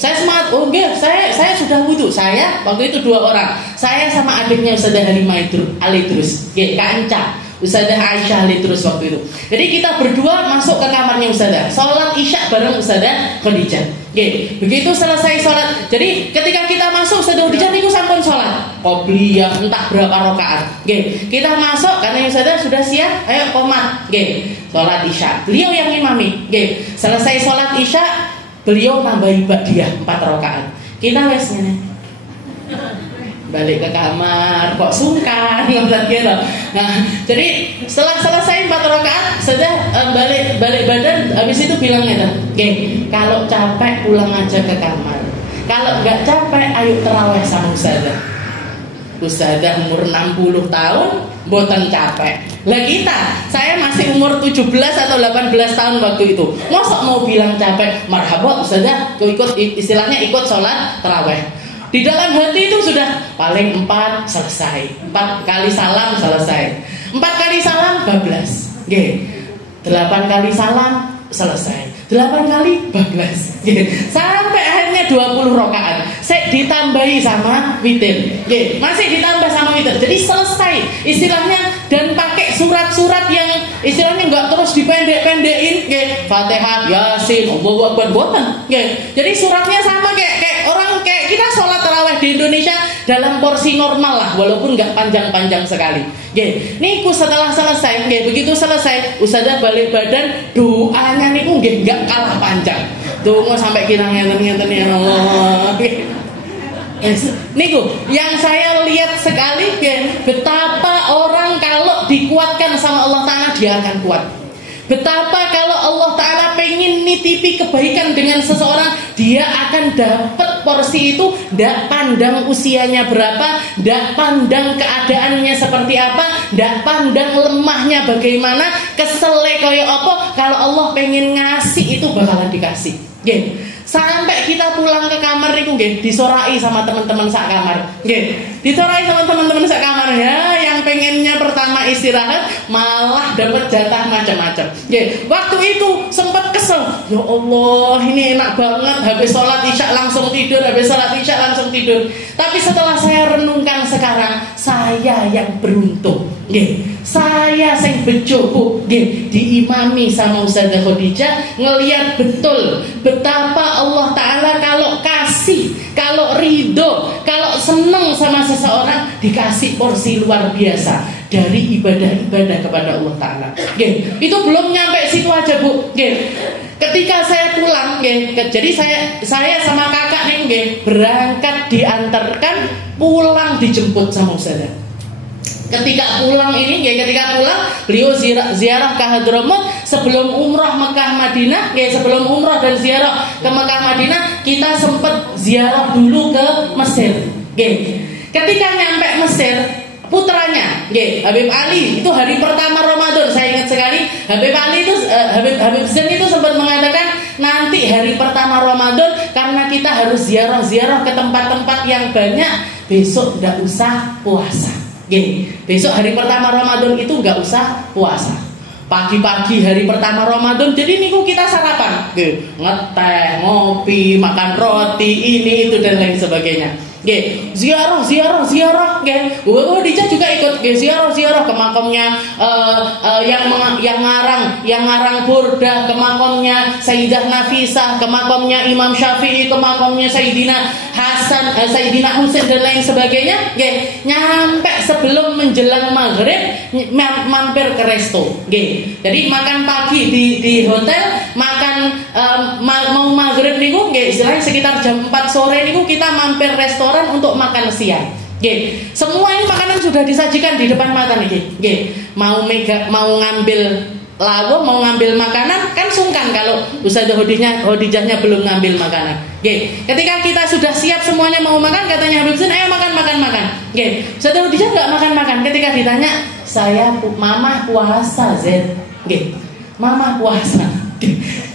Saya semangat, saya sudah wudhu. Saya waktu itu 2 orang, saya sama adiknya Ustazah Halimah Alidrus, Kanca Ustazah Aisyah Alidrus waktu itu. Jadi kita berdua masuk ke kamarnya Ustazah, sholat isya bareng Ustazah Khadijah. Begitu selesai sholat, jadi ketika kita masuk Ustazah Khadijah niku sampun sholat qobliyah entah berapa rakaat. Kita masuk karena Ustazah sudah siap, ayo qomat. Sholat isya, beliau yang imami. Selesai sholat isya, beliau nambahi ba'diyah 4 rakaat. Kita wes ngene, balik ke kamar, kok sungkan gitu. Nah, jadi setelah selesai 4 rakaat, sudah balik badan, habis itu bilangnya, kalau capek pulang aja ke kamar. Kalau nggak capek, ayo terawih sama Ustazah. Ustazah umur 60 tahun, boten capek. Lah saya masih umur 17 atau 18 tahun waktu itu. Masa mau bilang capek? Marhaba Ustazah, ikut istilahnya ikut sholat tarawih. Di dalam hati itu sudah paling 4 selesai, 4 kali salam selesai, 4 kali salam bablas, 8 kali salam selesai, 8 kali bablas, sampai akhirnya 20 rakaat. Saya ditambahi sama witir, masih ditambah sama witir. Jadi selesai istilahnya, dan pakai surat-surat yang istilahnya nggak terus dipendek-pendekin, Fatihah, Yasin, Allahu Akbar, boten. Jadi suratnya sama kayak orang kayak kita sholat tarawih di Indonesia dalam porsi normal lah, walaupun nggak panjang-panjang sekali. Niku setelah selesai, begitu selesai, Ustazah balik badan, doanya niku nggak kalah panjang. Tunggu sampai kita ngenten-ngenten ya Allah. Niku yang saya lihat sekali, betapa orang kalau dikuatkan sama Allah Ta'ala dia akan kuat. Betapa kalau Allah Ta'ala pengen nitipi kebaikan dengan seseorang, dia akan dapat porsi itu, tidak pandang usianya berapa, tidak pandang keadaannya seperti apa, tidak pandang lemahnya bagaimana, kesele kaya apa. Kalau Allah pengen ngasih itu bakalan dikasih. Sampai kita pulang ke kamar itu disorai sama teman-teman sak kamar. Disorai sama teman-teman sak kamar ya, yang pengennya pertama istirahat malah dapat jatah macam-macam. Waktu itu sempat kesel. Ya Allah, ini enak banget, habis sholat isya langsung tidur, habis sholat isya langsung tidur. Tapi setelah saya renungkan sekarang, saya yang beruntung. Saya yang bejo diimami sama Ustazah Khadijah, ngelihat betul betapa Allah Ta'ala kalau kasih, kalau ridho, kalau seneng sama seseorang, dikasih porsi luar biasa dari ibadah-ibadah kepada Allah Ta'ala. Itu belum nyampe situ aja, Bu. Ketika saya pulang, jadi saya sama kakak nih berangkat diantarkan, pulang dijemput sama Ustazah. Ketika pulang beliau ziarah ke Hadramut sebelum umrah Mekah Madinah. Sebelum umrah dan ziarah ke Mekah Madinah, kita sempat ziarah dulu ke Mesir. Ketika nyampe Mesir, putranya Habib Ali, itu hari pertama Ramadan, saya ingat sekali. Habib Ali itu Habib Zain itu sempat mengatakan, nanti hari pertama Ramadan, karena kita harus ziarah ke tempat-tempat yang banyak, besok tidak usah puasa. Besok hari pertama Ramadan itu nggak usah puasa. Pagi-pagi hari pertama Ramadan, jadi niku kita sarapan, ngeteh, ngopi, makan roti, ini itu dan lain sebagainya. Ziarah. Khadijah juga ikut ziarah ke makamnya yang ngarang Burdah, ke makamnya Sayyidah Nafisah, ke makamnya Imam Syafi'i, ke makamnya Sayyidina Hasan, Sayyidina Husain dan lain sebagainya. Nyampe sebelum menjelang maghrib mampir ke resto. Jadi makan pagi di hotel, makan mau maghrib niku istilahnya sekitar jam 4 sore niku kita mampir restoran untuk makan siang. Semua ini makanan sudah disajikan di depan mata nih. Mau ngambil lawo, mau ngambil makanan kan sungkan kalau Ustazah Khadijahnya belum ngambil makanan. Ketika kita sudah siap semuanya mau makan, katanya Habib Zain, ayo makan. Ustazah Khadijah nggak makan. Ketika ditanya, mama puasa Zain. Mama puasa.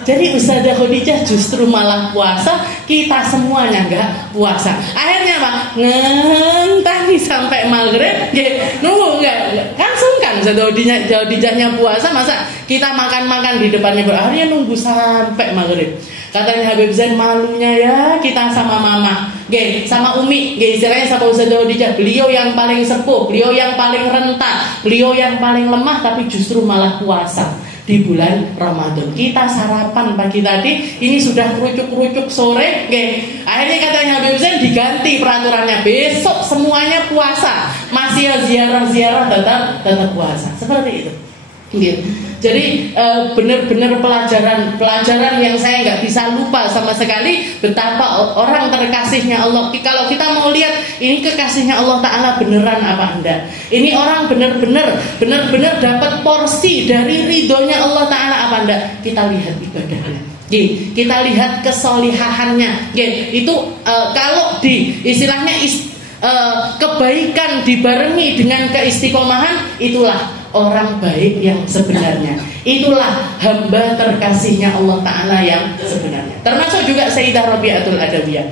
Jadi Ustazah Khadijah justru malah puasa, kita semuanya enggak puasa. Akhirnya apa? Ngenteni sampai maghrib, nunggu enggak? Kan sungkan Ustazah Khadijahnya puasa, masa kita makan di depannya akhirnya nunggu sampai maghrib. Katanya Habib Zain, malunya ya kita sama mama, sama Umi, istilahnya sama Ustazah Khadijah, beliau yang paling sepuh, beliau yang paling renta, beliau yang paling lemah, tapi justru malah puasa di bulan Ramadan. Kita sarapan pagi tadi, ini sudah kerucuk sore. Akhirnya katanya Habib Zain diganti peraturannya, besok semuanya puasa, masih ziarah tetap puasa. Seperti itu. Jadi benar-benar pelajaran yang saya nggak bisa lupa sama sekali, betapa orang terkasihnya Allah. Kalau kita mau lihat ini kekasihnya Allah Ta'ala beneran apa enggak, ini orang benar-benar dapat porsi dari ridhonya Allah Ta'ala apa enggak, kita lihat ibadahnya, kita lihat kesolihahannya. Itu kalau di istilahnya kebaikan dibarengi dengan keistiqomahan, itulah orang baik yang sebenarnya. Itulah hamba terkasihnya Allah Ta'ala yang sebenarnya. Termasuk juga Sayyidah Rabi'atul Adawiyah.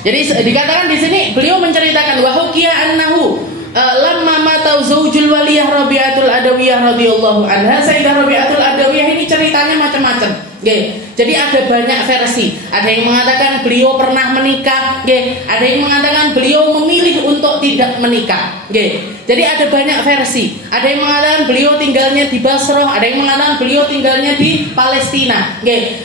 Jadi dikatakan di sini beliau menceritakan wa hukiya annahu lamma mata zaujul waliyah Rabi'atul Adawiyah radhiyallahu anha. Sayyidah Rabi'atul Adawiyah ini ceritanya macam-macam. Jadi ada banyak versi. Ada yang mengatakan beliau pernah menikah, ada yang mengatakan beliau memilih untuk tidak menikah. Jadi ada banyak versi. Ada yang mengatakan beliau tinggalnya di Basrah, ada yang mengatakan beliau tinggalnya di Palestina.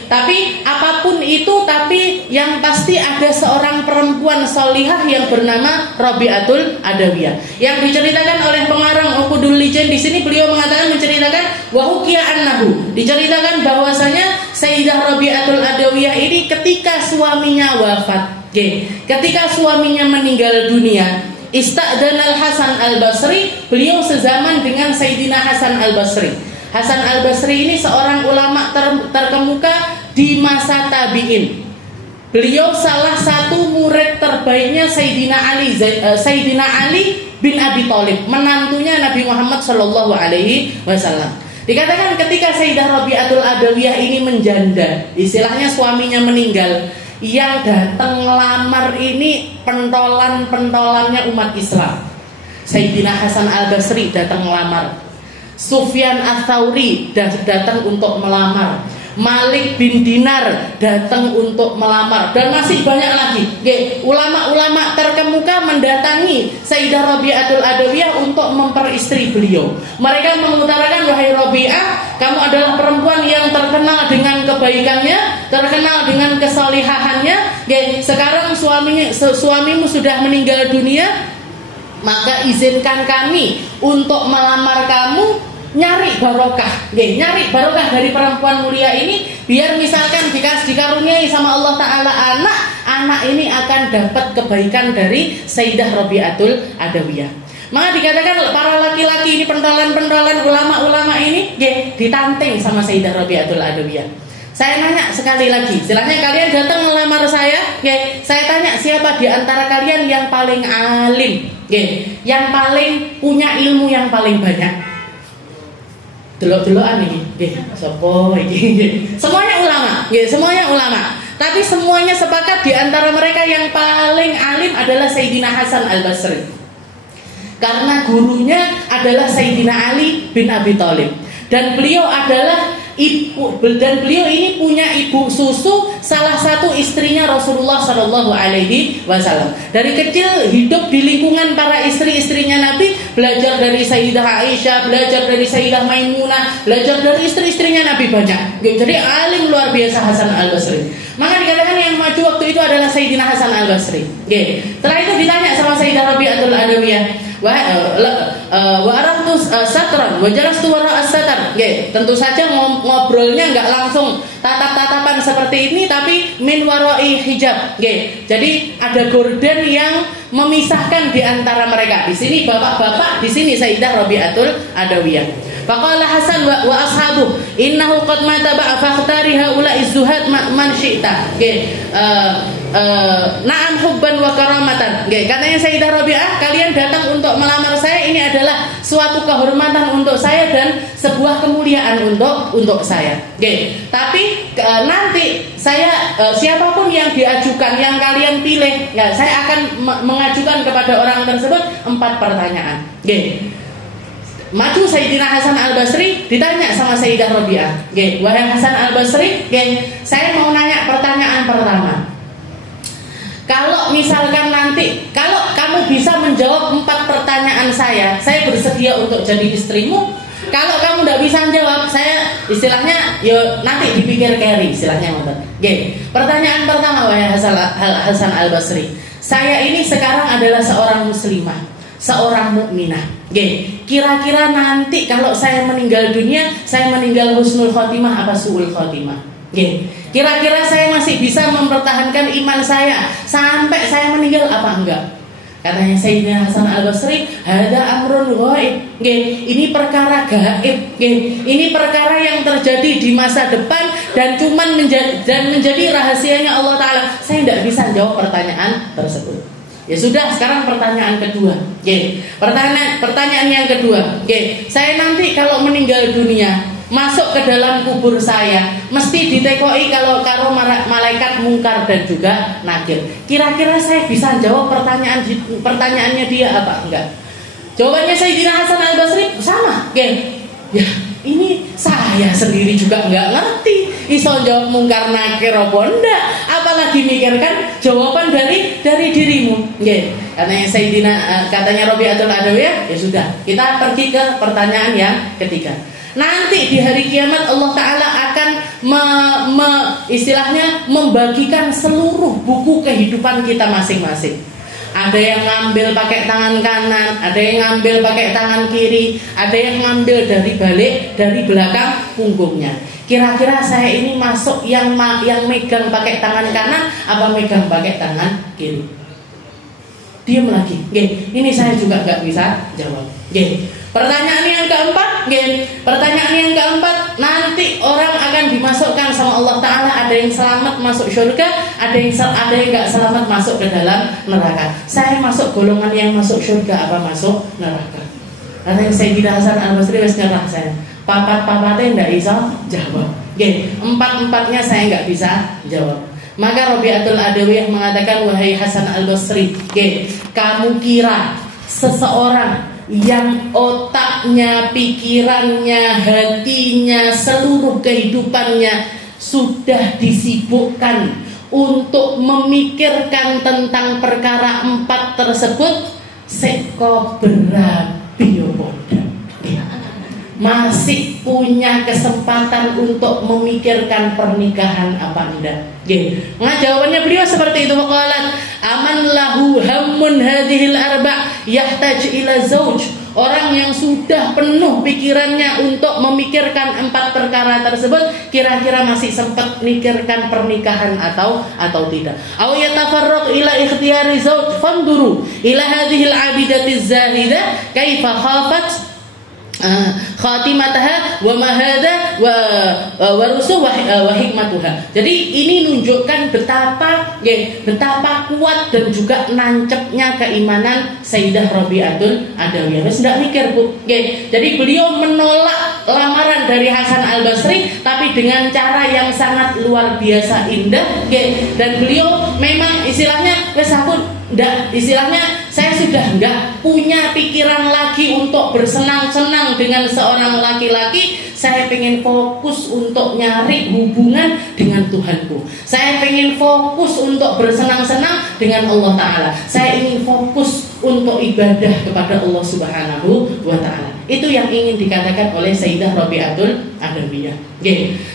Tapi apapun itu, tapi yang pasti ada seorang perempuan salihah yang bernama Rabi'atul Adawiyah. Yang diceritakan oleh pengarang Uqudul Lijan di sini, beliau menceritakan wa hukiya annahu, diceritakan bahwasanya Sayyidah Rabi'atul Adawiyah ini ketika suaminya wafat, ketika suaminya meninggal dunia, Ista'danal Hasan Al-Basri, beliau sezaman dengan Sayyidina Hasan Al-Basri. Hasan Al-Basri ini seorang ulama terkemuka di masa tabi'in. Beliau salah satu murid terbaiknya Sayyidina Ali bin Abi Thalib, menantunya Nabi Muhammad Shallallahu Alaihi Wasallam. Dikatakan ketika Sayyidah Rabi'atul Adawiyah ini menjanda, istilahnya suaminya meninggal, yang datang melamar ini pentolan-pentolannya umat Islam. Sayyidina Hasan Al-Basri datang melamar, Sufyan Ats-Tsauri datang untuk melamar, Malik bin Dinar datang untuk melamar, dan masih banyak lagi. Ulama-ulama terkemuka mendatangi Sayyidah Rabi'atul Adawiyah untuk memperistri beliau. Mereka mengutarakan, wahai Rabi'ah, kamu adalah perempuan yang terkenal dengan kebaikannya, terkenal dengan kesalihahannya. Sekarang suamimu sudah meninggal dunia, maka izinkan kami untuk melamar kamu. Nyari barokah, nyari barokah dari perempuan mulia ini, biar misalkan jika dikaruniai sama Allah Ta'ala anak ini akan dapat kebaikan dari Sayyidah Rabi'atul Adawiyah. Maka dikatakan para laki-laki ini, pentolan-pentolan ulama-ulama ini ditanteng sama Sayyidah Rabi'atul Adawiyah. Saya nanya sekali lagi, silahnya kalian datang melamar saya, saya tanya, siapa di antara kalian yang paling alim, yang paling punya ilmu yang paling banyak? Delok-delokan ini, sopo iki. Semuanya ulama, semuanya ulama. Tapi semuanya sepakat di antara mereka yang paling alim adalah Sayyidina Hasan Al-Basri. Karena gurunya adalah Sayyidina Ali bin Abi Thalib. Dan beliau adalah beliau ini punya ibu susu salah satu istrinya Rasulullah Shallallahu Alaihi Wasallam. Dari kecil hidup di lingkungan para istri-istrinya Nabi, belajar dari Sayyidah Aisyah, belajar dari Sayyidah Maimunah, belajar dari istri-istrinya Nabi banyak. Jadi alim luar biasa Hasan Al-Basri. Maka dikatakan yang maju waktu itu adalah Sayyidina Hasan Al-Basri. Setelah itu ditanya sama Sayyidah Rabi'atul Adawiyah, wa araftu satran wa jalastu wara as-satar. Tentu saja ngobrolnya enggak langsung tatap-tatapan seperti ini, tapi min warai hijab. Jadi ada gorden yang memisahkan di antara mereka. Di sini bapak-bapak, di sini Sayyidah Rabi'atul Adawiyah. Faqala Hasan wa ashabuh innahu qad mata fakhtari haula'i zuhad man syi'ta. Na'am hubban wa karamatan. Katanya Sayyidah Rabi'ah, kalian datang untuk melamar saya, ini adalah suatu kehormatan untuk saya dan sebuah kemuliaan untuk saya. Tapi nanti saya siapapun yang diajukan, yang kalian pilih, saya akan mengajukan kepada orang tersebut 4 pertanyaan. Maju Sayyidina Hasan Al-Basri, ditanya sama Sayyidah Rabi'ah, wahai Hasan Al-Basri, saya mau nanya pertanyaan pertama. Kalau misalkan nanti, kalau kamu bisa menjawab 4 pertanyaan saya bersedia untuk jadi istrimu. Kalau kamu tidak bisa menjawab, saya istilahnya nanti dipikir carry, istilahnya ngoten. Pertanyaan pertama, wahai Hasan Al-Basri, saya ini sekarang adalah seorang muslimah, seorang mukminah. Kira-kira nanti kalau saya meninggal dunia, saya meninggal husnul khotimah apa su'ul khotimah? Kira-kira saya masih bisa mempertahankan iman saya sampai saya meninggal apa enggak? Katanya Sayyidina Hasan Al-Basri, hada amrun ghaib. Ini perkara gaib. Ini perkara yang terjadi di masa depan dan cuman menjadi rahasianya Allah Ta'ala. Saya tidak bisa jawab pertanyaan tersebut. Ya sudah, sekarang pertanyaan kedua. Pertanyaan yang kedua. Saya nanti kalau meninggal dunia, masuk ke dalam kubur saya, mesti ditekoi kalau malaikat mungkar dan juga nakir. Kira-kira saya bisa jawab pertanyaannya dia apa enggak? Jawabannya Sayyidina Hasan Al-Basri sama. Ya, ini saya sendiri juga enggak ngerti iso jawab mungkar nakir apa enggak, apalagi mikirkan jawaban dari dirimu. Karena katanya Rabi'atul Adawiyah, ya sudah, kita pergi ke pertanyaan yang ketiga. Nanti di hari kiamat Allah Ta'ala akan istilahnya membagikan seluruh buku kehidupan kita masing-masing. Ada yang ngambil pakai tangan kanan, ada yang ngambil pakai tangan kiri, ada yang ngambil dari belakang punggungnya. Kira-kira saya ini masuk yang megang pakai tangan kanan apa megang pakai tangan kiri? Diam lagi. Ini saya juga nggak bisa jawab. Pertanyaan yang keempat, pertanyaan yang keempat, nanti orang akan dimasukkan sama Allah Ta'ala. Ada yang selamat masuk surga, ada yang nggak selamat masuk ke dalam neraka. Saya masuk golongan yang masuk surga apa masuk neraka? Karena yang saya tidak Hasan Al-Basri wes nyerah saya. Papat-papatnya nggak bisa jawab. Empat-empatnya saya nggak bisa jawab. Maka Rabi'atul Adawiyah mengatakan, wahai Hasan Al-Basri, kamu kira seseorang yang otaknya, pikirannya, hatinya, seluruh kehidupannya sudah disibukkan untuk memikirkan tentang perkara empat tersebut, seko berapi masih punya kesempatan untuk memikirkan pernikahan apa enggak? Nah, jawabannya beliau seperti itu. Waqalat aman lahu hammun hadhil arba' yahtaj ila zauj. Orang yang sudah penuh pikirannya untuk memikirkan empat perkara tersebut, kira-kira masih sempat mikirkan pernikahan atau tidak? Aw yatafarraq ila ikhtiyari zauj fanduru ila hadhil abidatiz zahidah kaifa khafat khatimataha wa mahada wa rusuh wa hikmatuha. Jadi ini nunjukkan betapa kuat dan juga nancepnya keimanan Sayyidah Rabi'atul Adawiyah. Wis ndak mikir, Bu. Jadi beliau menolak lamaran dari Hasan Al-Basri tapi dengan cara yang sangat luar biasa indah, dan beliau memang istilahnya wis saya sudah enggak punya pikiran lagi untuk bersenang-senang dengan seorang laki-laki. Saya pengen fokus untuk nyari hubungan dengan Tuhanku. Saya pengen fokus untuk bersenang-senang dengan Allah Ta'ala. Saya ingin fokus untuk ibadah kepada Allah Subhanahu wa Ta'ala. Itu yang ingin dikatakan oleh Sayyidah Rabi'atul Adawiyah.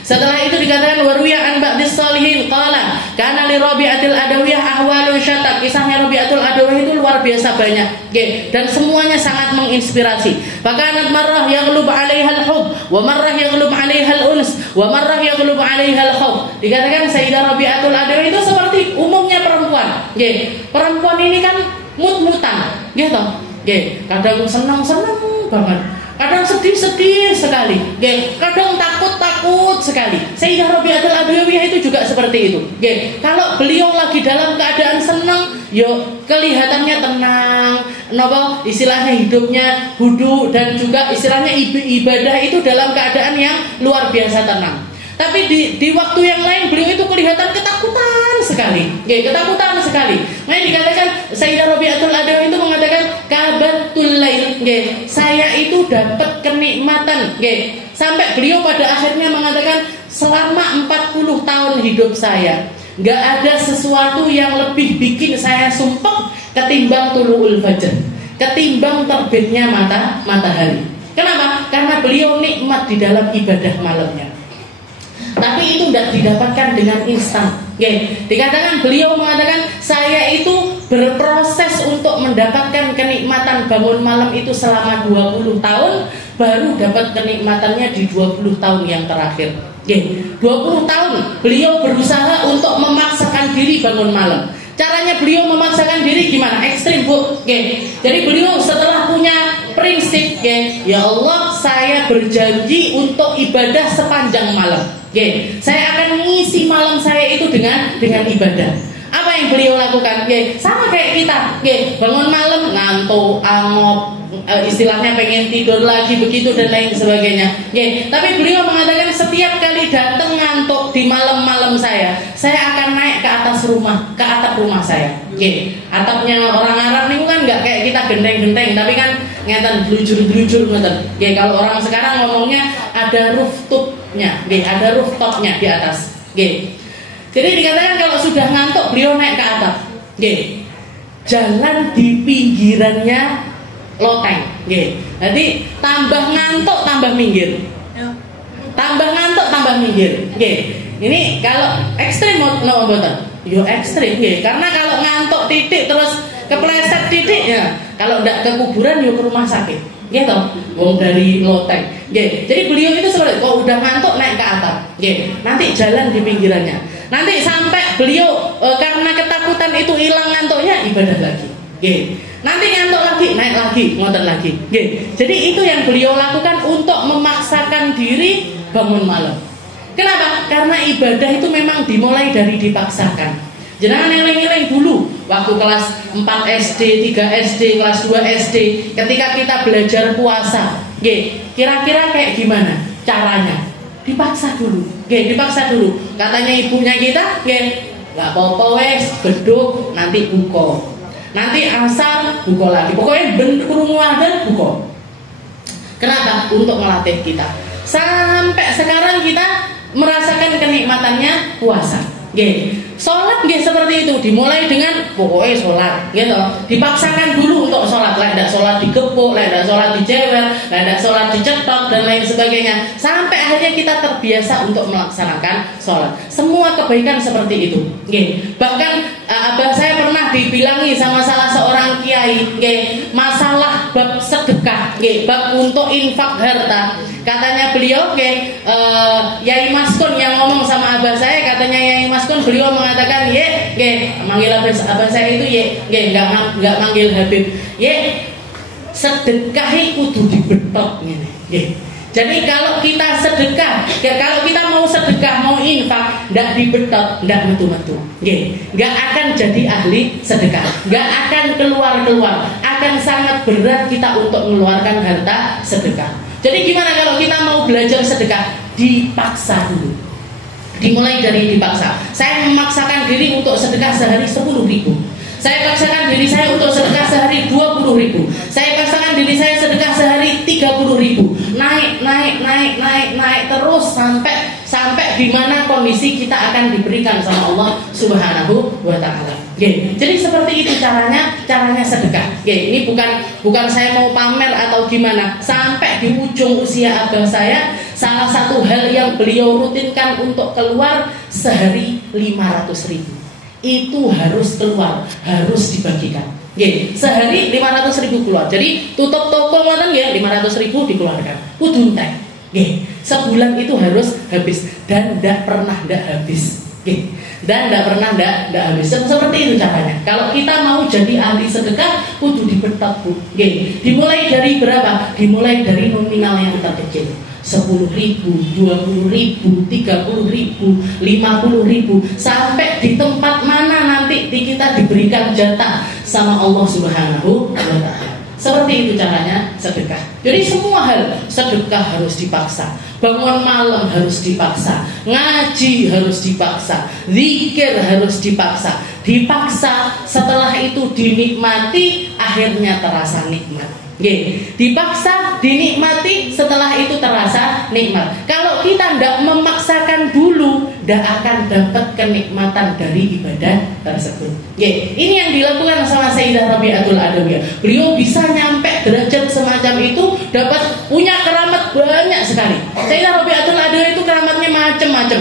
Setelah itu dikatakan waruya an ba'dis salihin qala kana li Rabi'atul Adawiyah ahwalun syatta. Kisahnya Rabi'atul Adawiyah itu luar biasa banyak, dan semuanya sangat menginspirasi. Fakanat marrah yaghlub 'alaiha al-hub wa marrah yaghlub 'alaiha al-uns wa marrah yaghlub 'alaiha al-khawf. Dikatakan Sayyidah Rabi'atul Adawiyah itu seperti umumnya perempuan. Perempuan ini kan mut-mutan, gitu. Kadang senang-senang banget, kadang sedih-sedih sekali, kadang takut-takut sekali. Sayyidah Rabi'atul Adawiyah itu juga seperti itu. Kalau beliau lagi dalam keadaan senang, kelihatannya tenang, istilahnya hidupnya hudu, dan juga istilahnya ibadah itu dalam keadaan yang luar biasa tenang. Tapi di waktu yang lain beliau itu kelihatan ketakutan sekali, ketakutan sekali. Nah, dikatakan Sayyidah Rabi'atul Adawiyah itu mengatakan kabatul lail, saya itu dapat kenikmatan, sampai beliau pada akhirnya mengatakan selama 40 tahun hidup saya nggak ada sesuatu yang lebih bikin saya sumpek ketimbang tulu'ul fajr, ketimbang terbitnya matahari. Kenapa? Karena beliau nikmat di dalam ibadah malamnya. Tapi itu tidak didapatkan dengan instan. Dikatakan beliau mengatakan saya itu berproses untuk mendapatkan kenikmatan bangun malam itu selama 20 tahun, baru dapat kenikmatannya di 20 tahun yang terakhir. 20 tahun beliau berusaha untuk memaksakan diri bangun malam. Caranya beliau memaksakan diri gimana? Ekstrim, Bu. Jadi beliau setelah punya prinsip, ya Allah, saya berjanji untuk ibadah sepanjang malam. Saya akan mengisi malam saya itu dengan ibadah. Apa yang beliau lakukan? Sama kayak kita. Bangun malam ngantuk, angop, istilahnya pengen tidur lagi begitu dan lain sebagainya. Tapi beliau mengatakan setiap kali datang ngantuk di malam-malam saya akan naik ke atas rumah, ke atap rumah saya. Atapnya orang Arab nih kan nggak kayak kita genteng-genteng, tapi kan ngeten blujur-blujur ngeten. Kalau orang sekarang ngomongnya ada rooftopnya, ada rooftopnya di atas. Jadi dikatakan kalau sudah ngantuk beliau naik ke atap. Jalan di pinggirannya loteng. Jadi tambah ngantuk tambah minggir. Tambah ngantuk tambah minggir. Ini kalau ekstrim no mboten? Yo ekstrim karena kalau ngantuk titik terus kepleset titik ya. Kalau ndak ke kuburan yo ke rumah sakit. Gitu. Wong dari loteng. Jadi beliau itu seperti kalau udah ngantuk naik ke atap. Nanti jalan di pinggirannya. Nanti sampai beliau karena ketakutan itu hilang ngantuknya ibadah lagi. Nanti ngantuk lagi, naik lagi, ngotot lagi. Jadi itu yang beliau lakukan untuk memaksakan diri bangun malam. Kenapa? Karena ibadah itu memang dimulai dari dipaksakan. Jangan ngeleng-ngeleng dulu waktu kelas 4 SD, 3 SD, kelas 2 SD, ketika kita belajar puasa. Kira-kira kayak gimana caranya? Dipaksa dulu. Dipaksa dulu. Katanya ibunya kita, nggak apa-apa wes, beduk nanti buka. Nanti asar buka lagi. Pokoknya krungu adzan buka. Kenapa? Untuk melatih kita. Sampai sekarang kita merasakan kenikmatannya puasa. Sholat seperti itu, dimulai dengan pokoknya sholat, gitu. Dipaksakan dulu untuk sholat, tidak sholat digepuk, tidak sholat dijewer, tidak sholat dicetok dan lain sebagainya. Sampai akhirnya kita terbiasa untuk melaksanakan sholat. Semua kebaikan seperti itu. Bahkan abah saya pernah dibilangi sama salah seorang kiai, masalah bab sedekah, bab untuk infak harta. Katanya beliau, Yai Maskun yang ngomong sama abah saya, katanya Yai Maskun, beliau mengatakan, manggil abah saya itu, nggak manggil Habib, sedekah itu kudu dibetok, Jadi kalau kita sedekah, kalau kita mau sedekah, mau infak, nggak dibetok, nggak metu-metu, nggak akan jadi ahli sedekah, nggak akan keluar-keluar, akan sangat berat kita untuk mengeluarkan harta sedekah. Jadi gimana kalau kita mau belajar sedekah? Dipaksa dulu. Dimulai dari dipaksa. Saya memaksakan diri untuk sedekah sehari 10.000. Saya paksakan diri saya untuk sedekah sehari 20.000. Saya paksakan diri saya sedekah sehari 30.000. Naik terus sampai di mana kondisi kita akan diberikan sama Allah Subhanahu wa taala. Jadi seperti itu caranya sedekah. Ini bukan saya mau pamer atau gimana. Sampai di ujung usia abah saya, salah satu hal yang beliau rutinkan untuk keluar sehari 500.000. Itu harus keluar, harus dibagikan. Sehari 500.000 keluar. Jadi tutup toko ngoten 500.000 dikeluarkan. Kudu entek. Sebulan itu harus habis dan tidak pernah tidak habis. Dan tidak pernah tidak habis. Seperti itu caranya. Kalau kita mau jadi ahli sedekah, kudu dibetok, Bu. Dimulai dari berapa? Dimulai dari nominal yang terkecil. 10.000, 20.000, 30.000, 50.000, sampai di tempat mana nanti kita diberikan jatah sama Allah Subhanahu wa taala. Seperti itu caranya sedekah. Jadi semua hal sedekah harus dipaksa. Bangun malam harus dipaksa. Ngaji harus dipaksa. Zikir harus dipaksa. Dipaksa, setelah itu dinikmati, akhirnya terasa nikmat. Dipaksa, dinikmati, setelah itu terasa nikmat. Kalau kita tidak memaksakan dulu, tidak akan dapat kenikmatan dari ibadah tersebut. Ini yang dilakukan sama Sayyidah Rabi'atul Adawiyah. Beliau bisa nyampe derajat semacam itu, dapat punya keramat banyak sekali. Sayyidah Rabi'atul Adawiyah itu keramatnya macam-macam.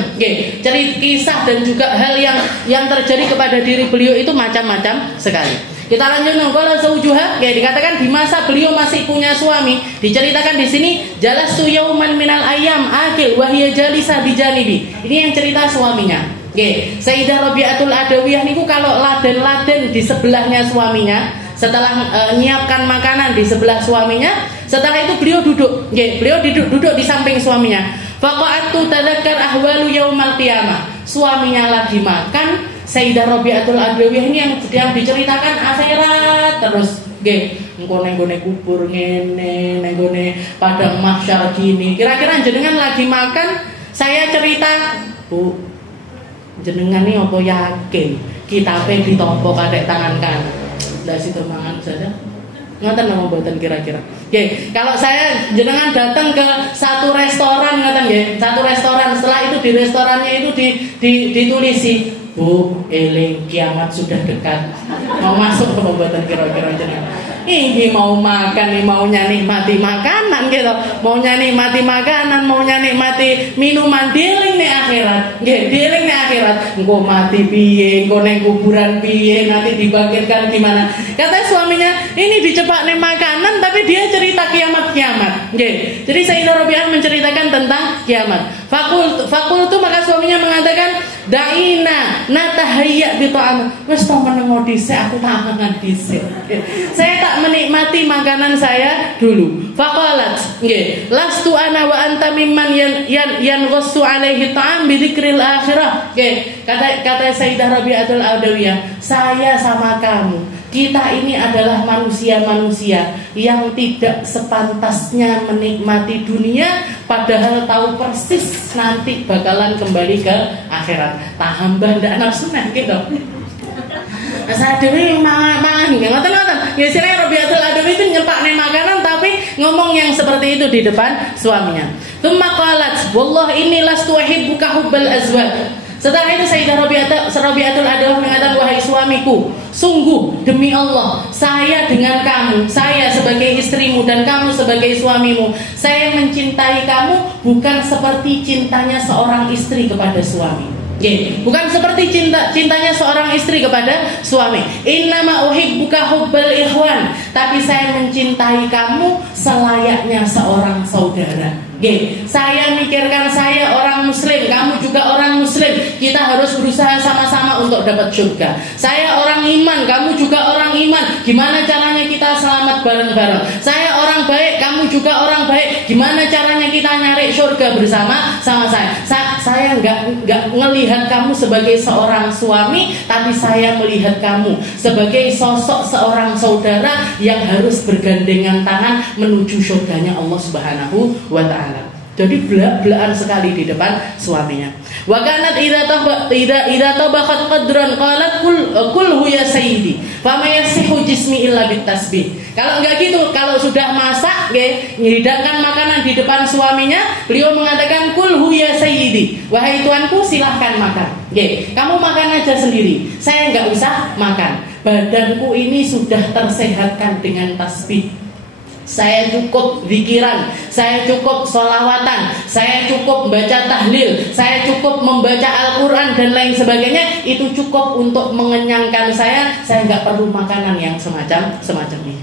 Jadi kisah dan juga hal yang terjadi kepada diri beliau itu macam-macam sekali. Kita lanjut kalau zaujuha, dikatakan di masa beliau masih punya suami, diceritakan di sini jalastu yauman minal ayam akil wa hiya jalisah bijanibi. Ini yang cerita suaminya. Sayyidah Rabi'atul Adawiyah niku kalau laden-laden di sebelahnya suaminya, setelah nyiapkan makanan di sebelah suaminya, setelah itu beliau duduk. Beliau duduk di samping suaminya. Faqa'atu tadzakkar ahwalu yaumal qiyamah. Suaminya lagi makan, Sayyidah Rabi'atul Adawiyah ini yang diceritakan akhirat terus. Engko nenggone kubur ngene, nenggone padang mahsyar gini. Kira-kira jenengan lagi makan, saya cerita, Bu, jenengan ini apa yakin kitabe ditompo kadek tangan kanan? Ndak situ mangan saja. Ngoten napa mboten kira-kira. Kalau saya jenengan datang ke satu restoran ngoten satu restoran, setelah itu di restorannya itu ditulisi, Bu, eling kiamat sudah dekat. Mau masuk ke pembuatan kira-kira jenengan. Ini mau makan, ini maunya nikmati makanan gitu. Maunya nikmati makanan, maunya nikmati minuman, dealing nih akhirat. Dealing nih akhirat. Engko mati piye, engko neng kuburan piye, nanti dibangkitkan gimana. Kata suaminya, ini dicepak nih makanan tapi dia cerita kiamat-kiamat. Jadi Sayyidah Rabi'ah menceritakan tentang kiamat. Fakultu maka suaminya mengatakan, Daina natahayya bi ta'am. Wis to menengo dhisik aku tak mangan dhisik. Saya tak menikmati makanan saya dulu. Faqalat, nggih, lastu ana wa anta mimman yanghassu alaihi ta'am bi dzikril akhirah. Nggih, kata Sayyidah Rabi'atul Adawiyah, saya sama kamu, kita ini adalah manusia-manusia yang tidak sepantasnya menikmati dunia, padahal tahu persis nanti bakalan kembali ke akhirat. Tahambah ndak nafsu nah gitu. Saya dewi mangan ngoten-ngoten. Ya sira Rabi'atul Adawi itu nyepakne makanan tapi ngomong yang seperti itu di depan suaminya. Tsumma qalat, "Wallah inni lastu uhibbuka hubbal azwaj." Setelah itu Sayyidah Rabi'atul Adawi mengatakan, wahai suamiku, sungguh demi Allah, saya dengan kamu, saya sebagai istrimu dan kamu sebagai suamimu, saya mencintai kamu bukan seperti cintanya seorang istri kepada suami. Bukan seperti cintanya seorang istri kepada suami. Innama uhibbuka hubbal ikhwan, tapi saya mencintai kamu selayaknya seorang saudara. Saya mikirkan saya orang muslim, kamu juga orang muslim, kita harus berusaha sama-sama untuk dapat surga. Saya orang iman, kamu juga orang iman, gimana caranya kita selamat bareng-bareng. Saya orang baik, kamu juga orang baik, gimana caranya kita nyari surga bersama sama saya. Saya nggak melihat kamu sebagai seorang suami, tapi saya melihat kamu sebagai sosok seorang saudara yang harus bergandengan tangan menuju surganya Allah Subhanahu wa ta'ala. Jadi belak-belakan sekali di depan suaminya. Wa kanat idza tabaqat qadran qalat kul hu ya sayyidi fama yasihu jismi illa bitasbih. Kalau enggak gitu, kalau sudah masak menyediakan makanan di depan suaminya, beliau mengatakan kul hu ya sayyidi, wahai tuanku silahkan makan. Kamu makan aja sendiri, saya enggak usah makan. Badanku ini sudah tersehatkan dengan tasbih. Saya cukup zikiran, saya cukup sholawatan, saya cukup baca tahlil, saya cukup membaca Al-Quran dan lain sebagainya. Itu cukup untuk mengenyangkan saya nggak perlu makanan yang semacam ini.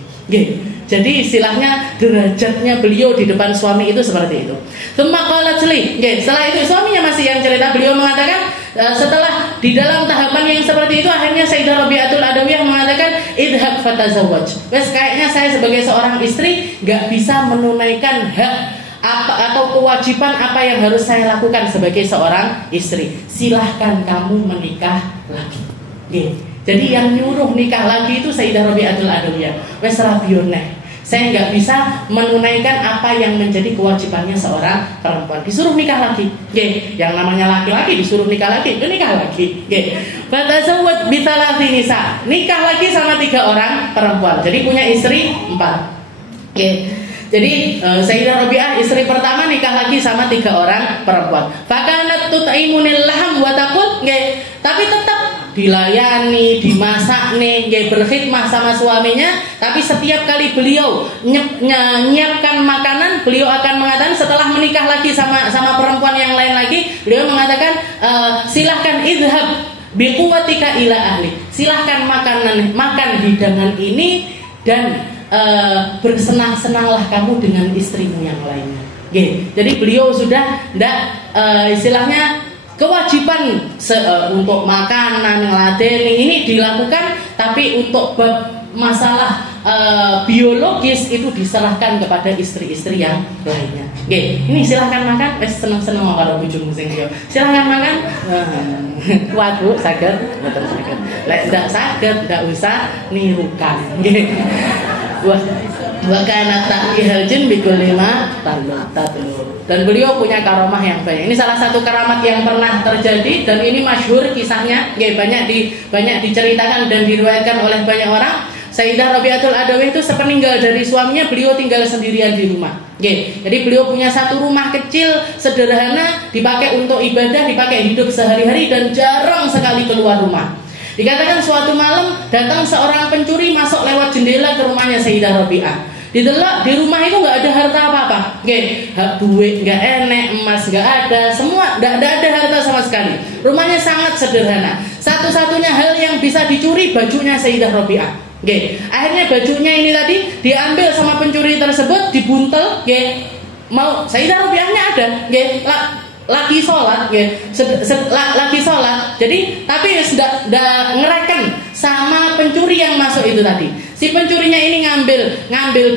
Jadi istilahnya derajatnya beliau di depan suami itu seperti itu. Setelah itu suaminya masih yang cerita, beliau mengatakan setelah di dalam tahapan yang seperti itu, akhirnya Sayyidah Rabi'atul Adawiyah mengatakan idhab fatazawwaj. Kayaknya saya sebagai seorang istri nggak bisa menunaikan hak atau kewajiban apa yang harus saya lakukan sebagai seorang istri. Silahkan kamu menikah lagi. Jadi yang nyuruh nikah lagi itu Sayyidah Rabi'atul Adawiyah. Wes rabioneh, saya nggak bisa menunaikan apa yang menjadi kewajibannya seorang perempuan. Disuruh nikah lagi, yang namanya laki-laki disuruh nikah lagi, itu nikah lagi. Fatazawwaj bi thalathi nisa, nikah lagi sama 3 orang perempuan. Jadi punya istri 4. Jadi Sayyidah Rabi'ah istri pertama nikah lagi sama 3 orang perempuan. Fakanat tut'imunil laham wa taqul, tapi tetap dilayani, dimasak berkhidmah sama suaminya. Tapi setiap kali beliau menyiapkan makanan, beliau akan mengatakan setelah menikah lagi sama perempuan yang lain lagi, beliau mengatakan silahkan idhab biquwatika ila ahli, silahkan makan hidangan ini dan bersenang-senanglah kamu dengan istrimu yang lainnya. Jadi beliau sudah istilahnya kewajiban untuk makanan, ngeladeni ini dilakukan, tapi untuk masalah biologis itu diserahkan kepada istri-istri yang lainnya. Ini silahkan makan, seneng-seneng kalau bujung sing yo. Silahkan makan. Kuat Bu, saged, mboten saged. Lek ndak saged ndak usah nirukan. Wa kana ta'ihal jin bi kulli ma tatlu. Dan beliau punya karomah yang banyak. Ini salah satu karamat yang pernah terjadi dan ini masyhur kisahnya, banyak diceritakan dan diriwayatkan oleh banyak orang. Sayyidah Rabi'atul Adawi itu sepeninggal dari suaminya, beliau tinggal sendirian di rumah. Jadi beliau punya satu rumah kecil sederhana, dipakai untuk ibadah, dipakai hidup sehari-hari dan jarang sekali keluar rumah. Dikatakan suatu malam datang seorang pencuri masuk lewat jendela ke rumahnya Sayyidah Rabi'ah. Didelok di rumah itu nggak ada harta apa-apa, duit nggak enek, emas nggak ada, semua nggak ada harta sama sekali. Rumahnya sangat sederhana. Satu-satunya hal yang bisa dicuri bajunya Sayyidah Rabi'ah. Akhirnya bajunya ini tadi diambil sama pencuri tersebut, dibuntel. Mau Sayyidah Rabi'ahnya ada, lagi sholat ya, lagi sholat. Jadi tapi sudah ngereken sama pencuri yang masuk itu tadi. Si pencurinya ini ngambil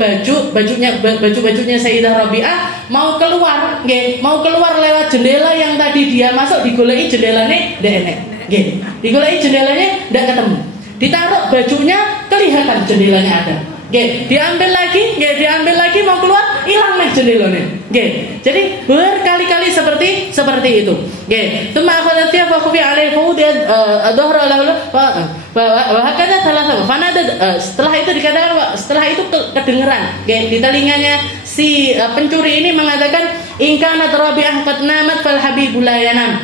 bajunya Sayyidah Rabi'ah, mau keluar lewat jendela yang tadi dia masuk, digoleki jendelanya ndak enek. Nggih, digoleki jendelanya ndak ketemu. Ditaruh bajunya, kelihatan jendelanya ada. Diambil lagi mau keluar, hilang nih jendelanya. Jadi berkali-kali seperti itu. Tsumma akhadha thiyab fa khufi alaihi fawdiyat dhahra lahu wa hakadha thalatha fanada. Setelah itu dikatakan, setelah itu kedengeran di telinganya si pencuri ini mengatakan, in kanat Rabi'ah qad namat fal habibu la yanam.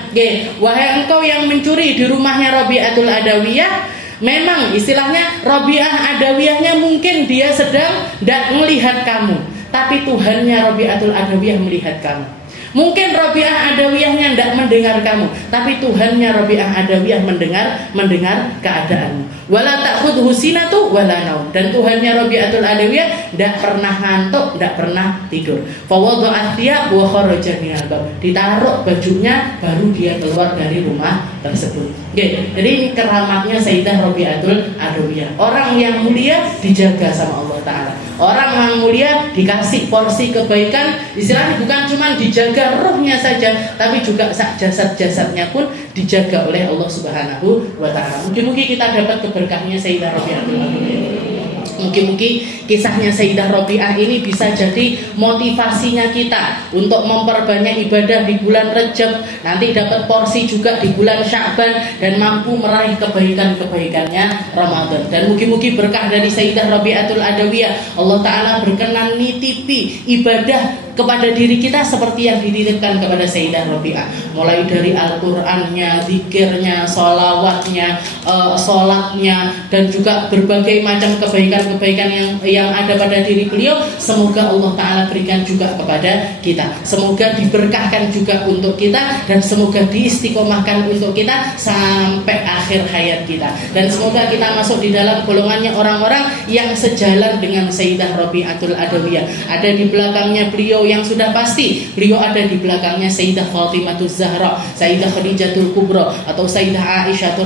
Wahai engkau yang mencuri di rumahnya Rabi'atul Adawiyah, memang istilahnya Rabi'ah Adawiyahnya mungkin dia sedang tidak melihat kamu, tapi Tuhannya Rabi'atul Adawiyah melihat kamu. Mungkin Rabi'ah Adawiyahnya tidak mendengar kamu, tapi Tuhannya Rabi'ah Adawiyah mendengar keadaanmu. Wala ta'khudhu sinatu wala naum. Dan Tuhannya Rabi'atul Adawiyah tidak pernah ngantuk, tidak pernah tidur. Fa wada'at thiyab wa kharaja minal bab. Ditaruh bajunya, baru dia keluar dari rumah tersebut. Jadi ini keramatnya Sayyidah Rabi'atul Adawiyah. Orang yang mulia dijaga sama Allah Ta'ala. Orang yang mulia dikasih porsi kebaikan, istilahnya bukan cuma dijaga ruhnya saja, tapi juga jasad-jasadnya pun dijaga oleh Allah Subhanahu wa Ta'ala. Mungkin kita dapat keberkahnya Sayyidah Rabi'atul Adawiyah. Mungkin kisahnya Sayyidah Rabi'ah ini bisa jadi motivasinya kita untuk memperbanyak ibadah di bulan Rajab, nanti dapat porsi juga di bulan Sya'ban, dan mampu meraih kebaikan-kebaikannya Ramadan. Dan mungkin berkah dari Sayyidah Rabi'atul Adawiyah, Allah Ta'ala berkenan nitipi ibadah kepada diri kita seperti yang dititipkan kepada Sayyidah Rabi'ah, mulai dari Al-Qur'annya, zikirnya, sholawatnya, sholatnya, dan juga berbagai macam kebaikan yang ada pada diri beliau. Semoga Allah Ta'ala berikan juga kepada kita, semoga diberkahkan juga untuk kita, dan semoga diistiqomahkan untuk kita sampai akhir hayat kita, dan semoga kita masuk di dalam golongannya orang-orang yang sejalan dengan Sayyidah Rabi'atul Adawiyah. Ada di belakangnya beliau yang sudah pasti, beliau ada di belakangnya Sayyidah Fatimah Zahra, Sayyidah Khadijatul Kubra, atau Sayyidah Aisyah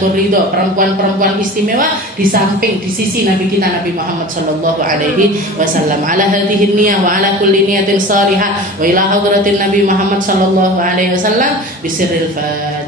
Ridho, perempuan-perempuan istimewa di samping, di sisi Nabi kita Nabi Muhammad sallallahu alaihi wasallam. Ala hadhihi niyah wa ala kulli niyatin salihah wa ila hadratin Nabi Muhammad sallallahu alaihi wasallam bisirril Fatihah.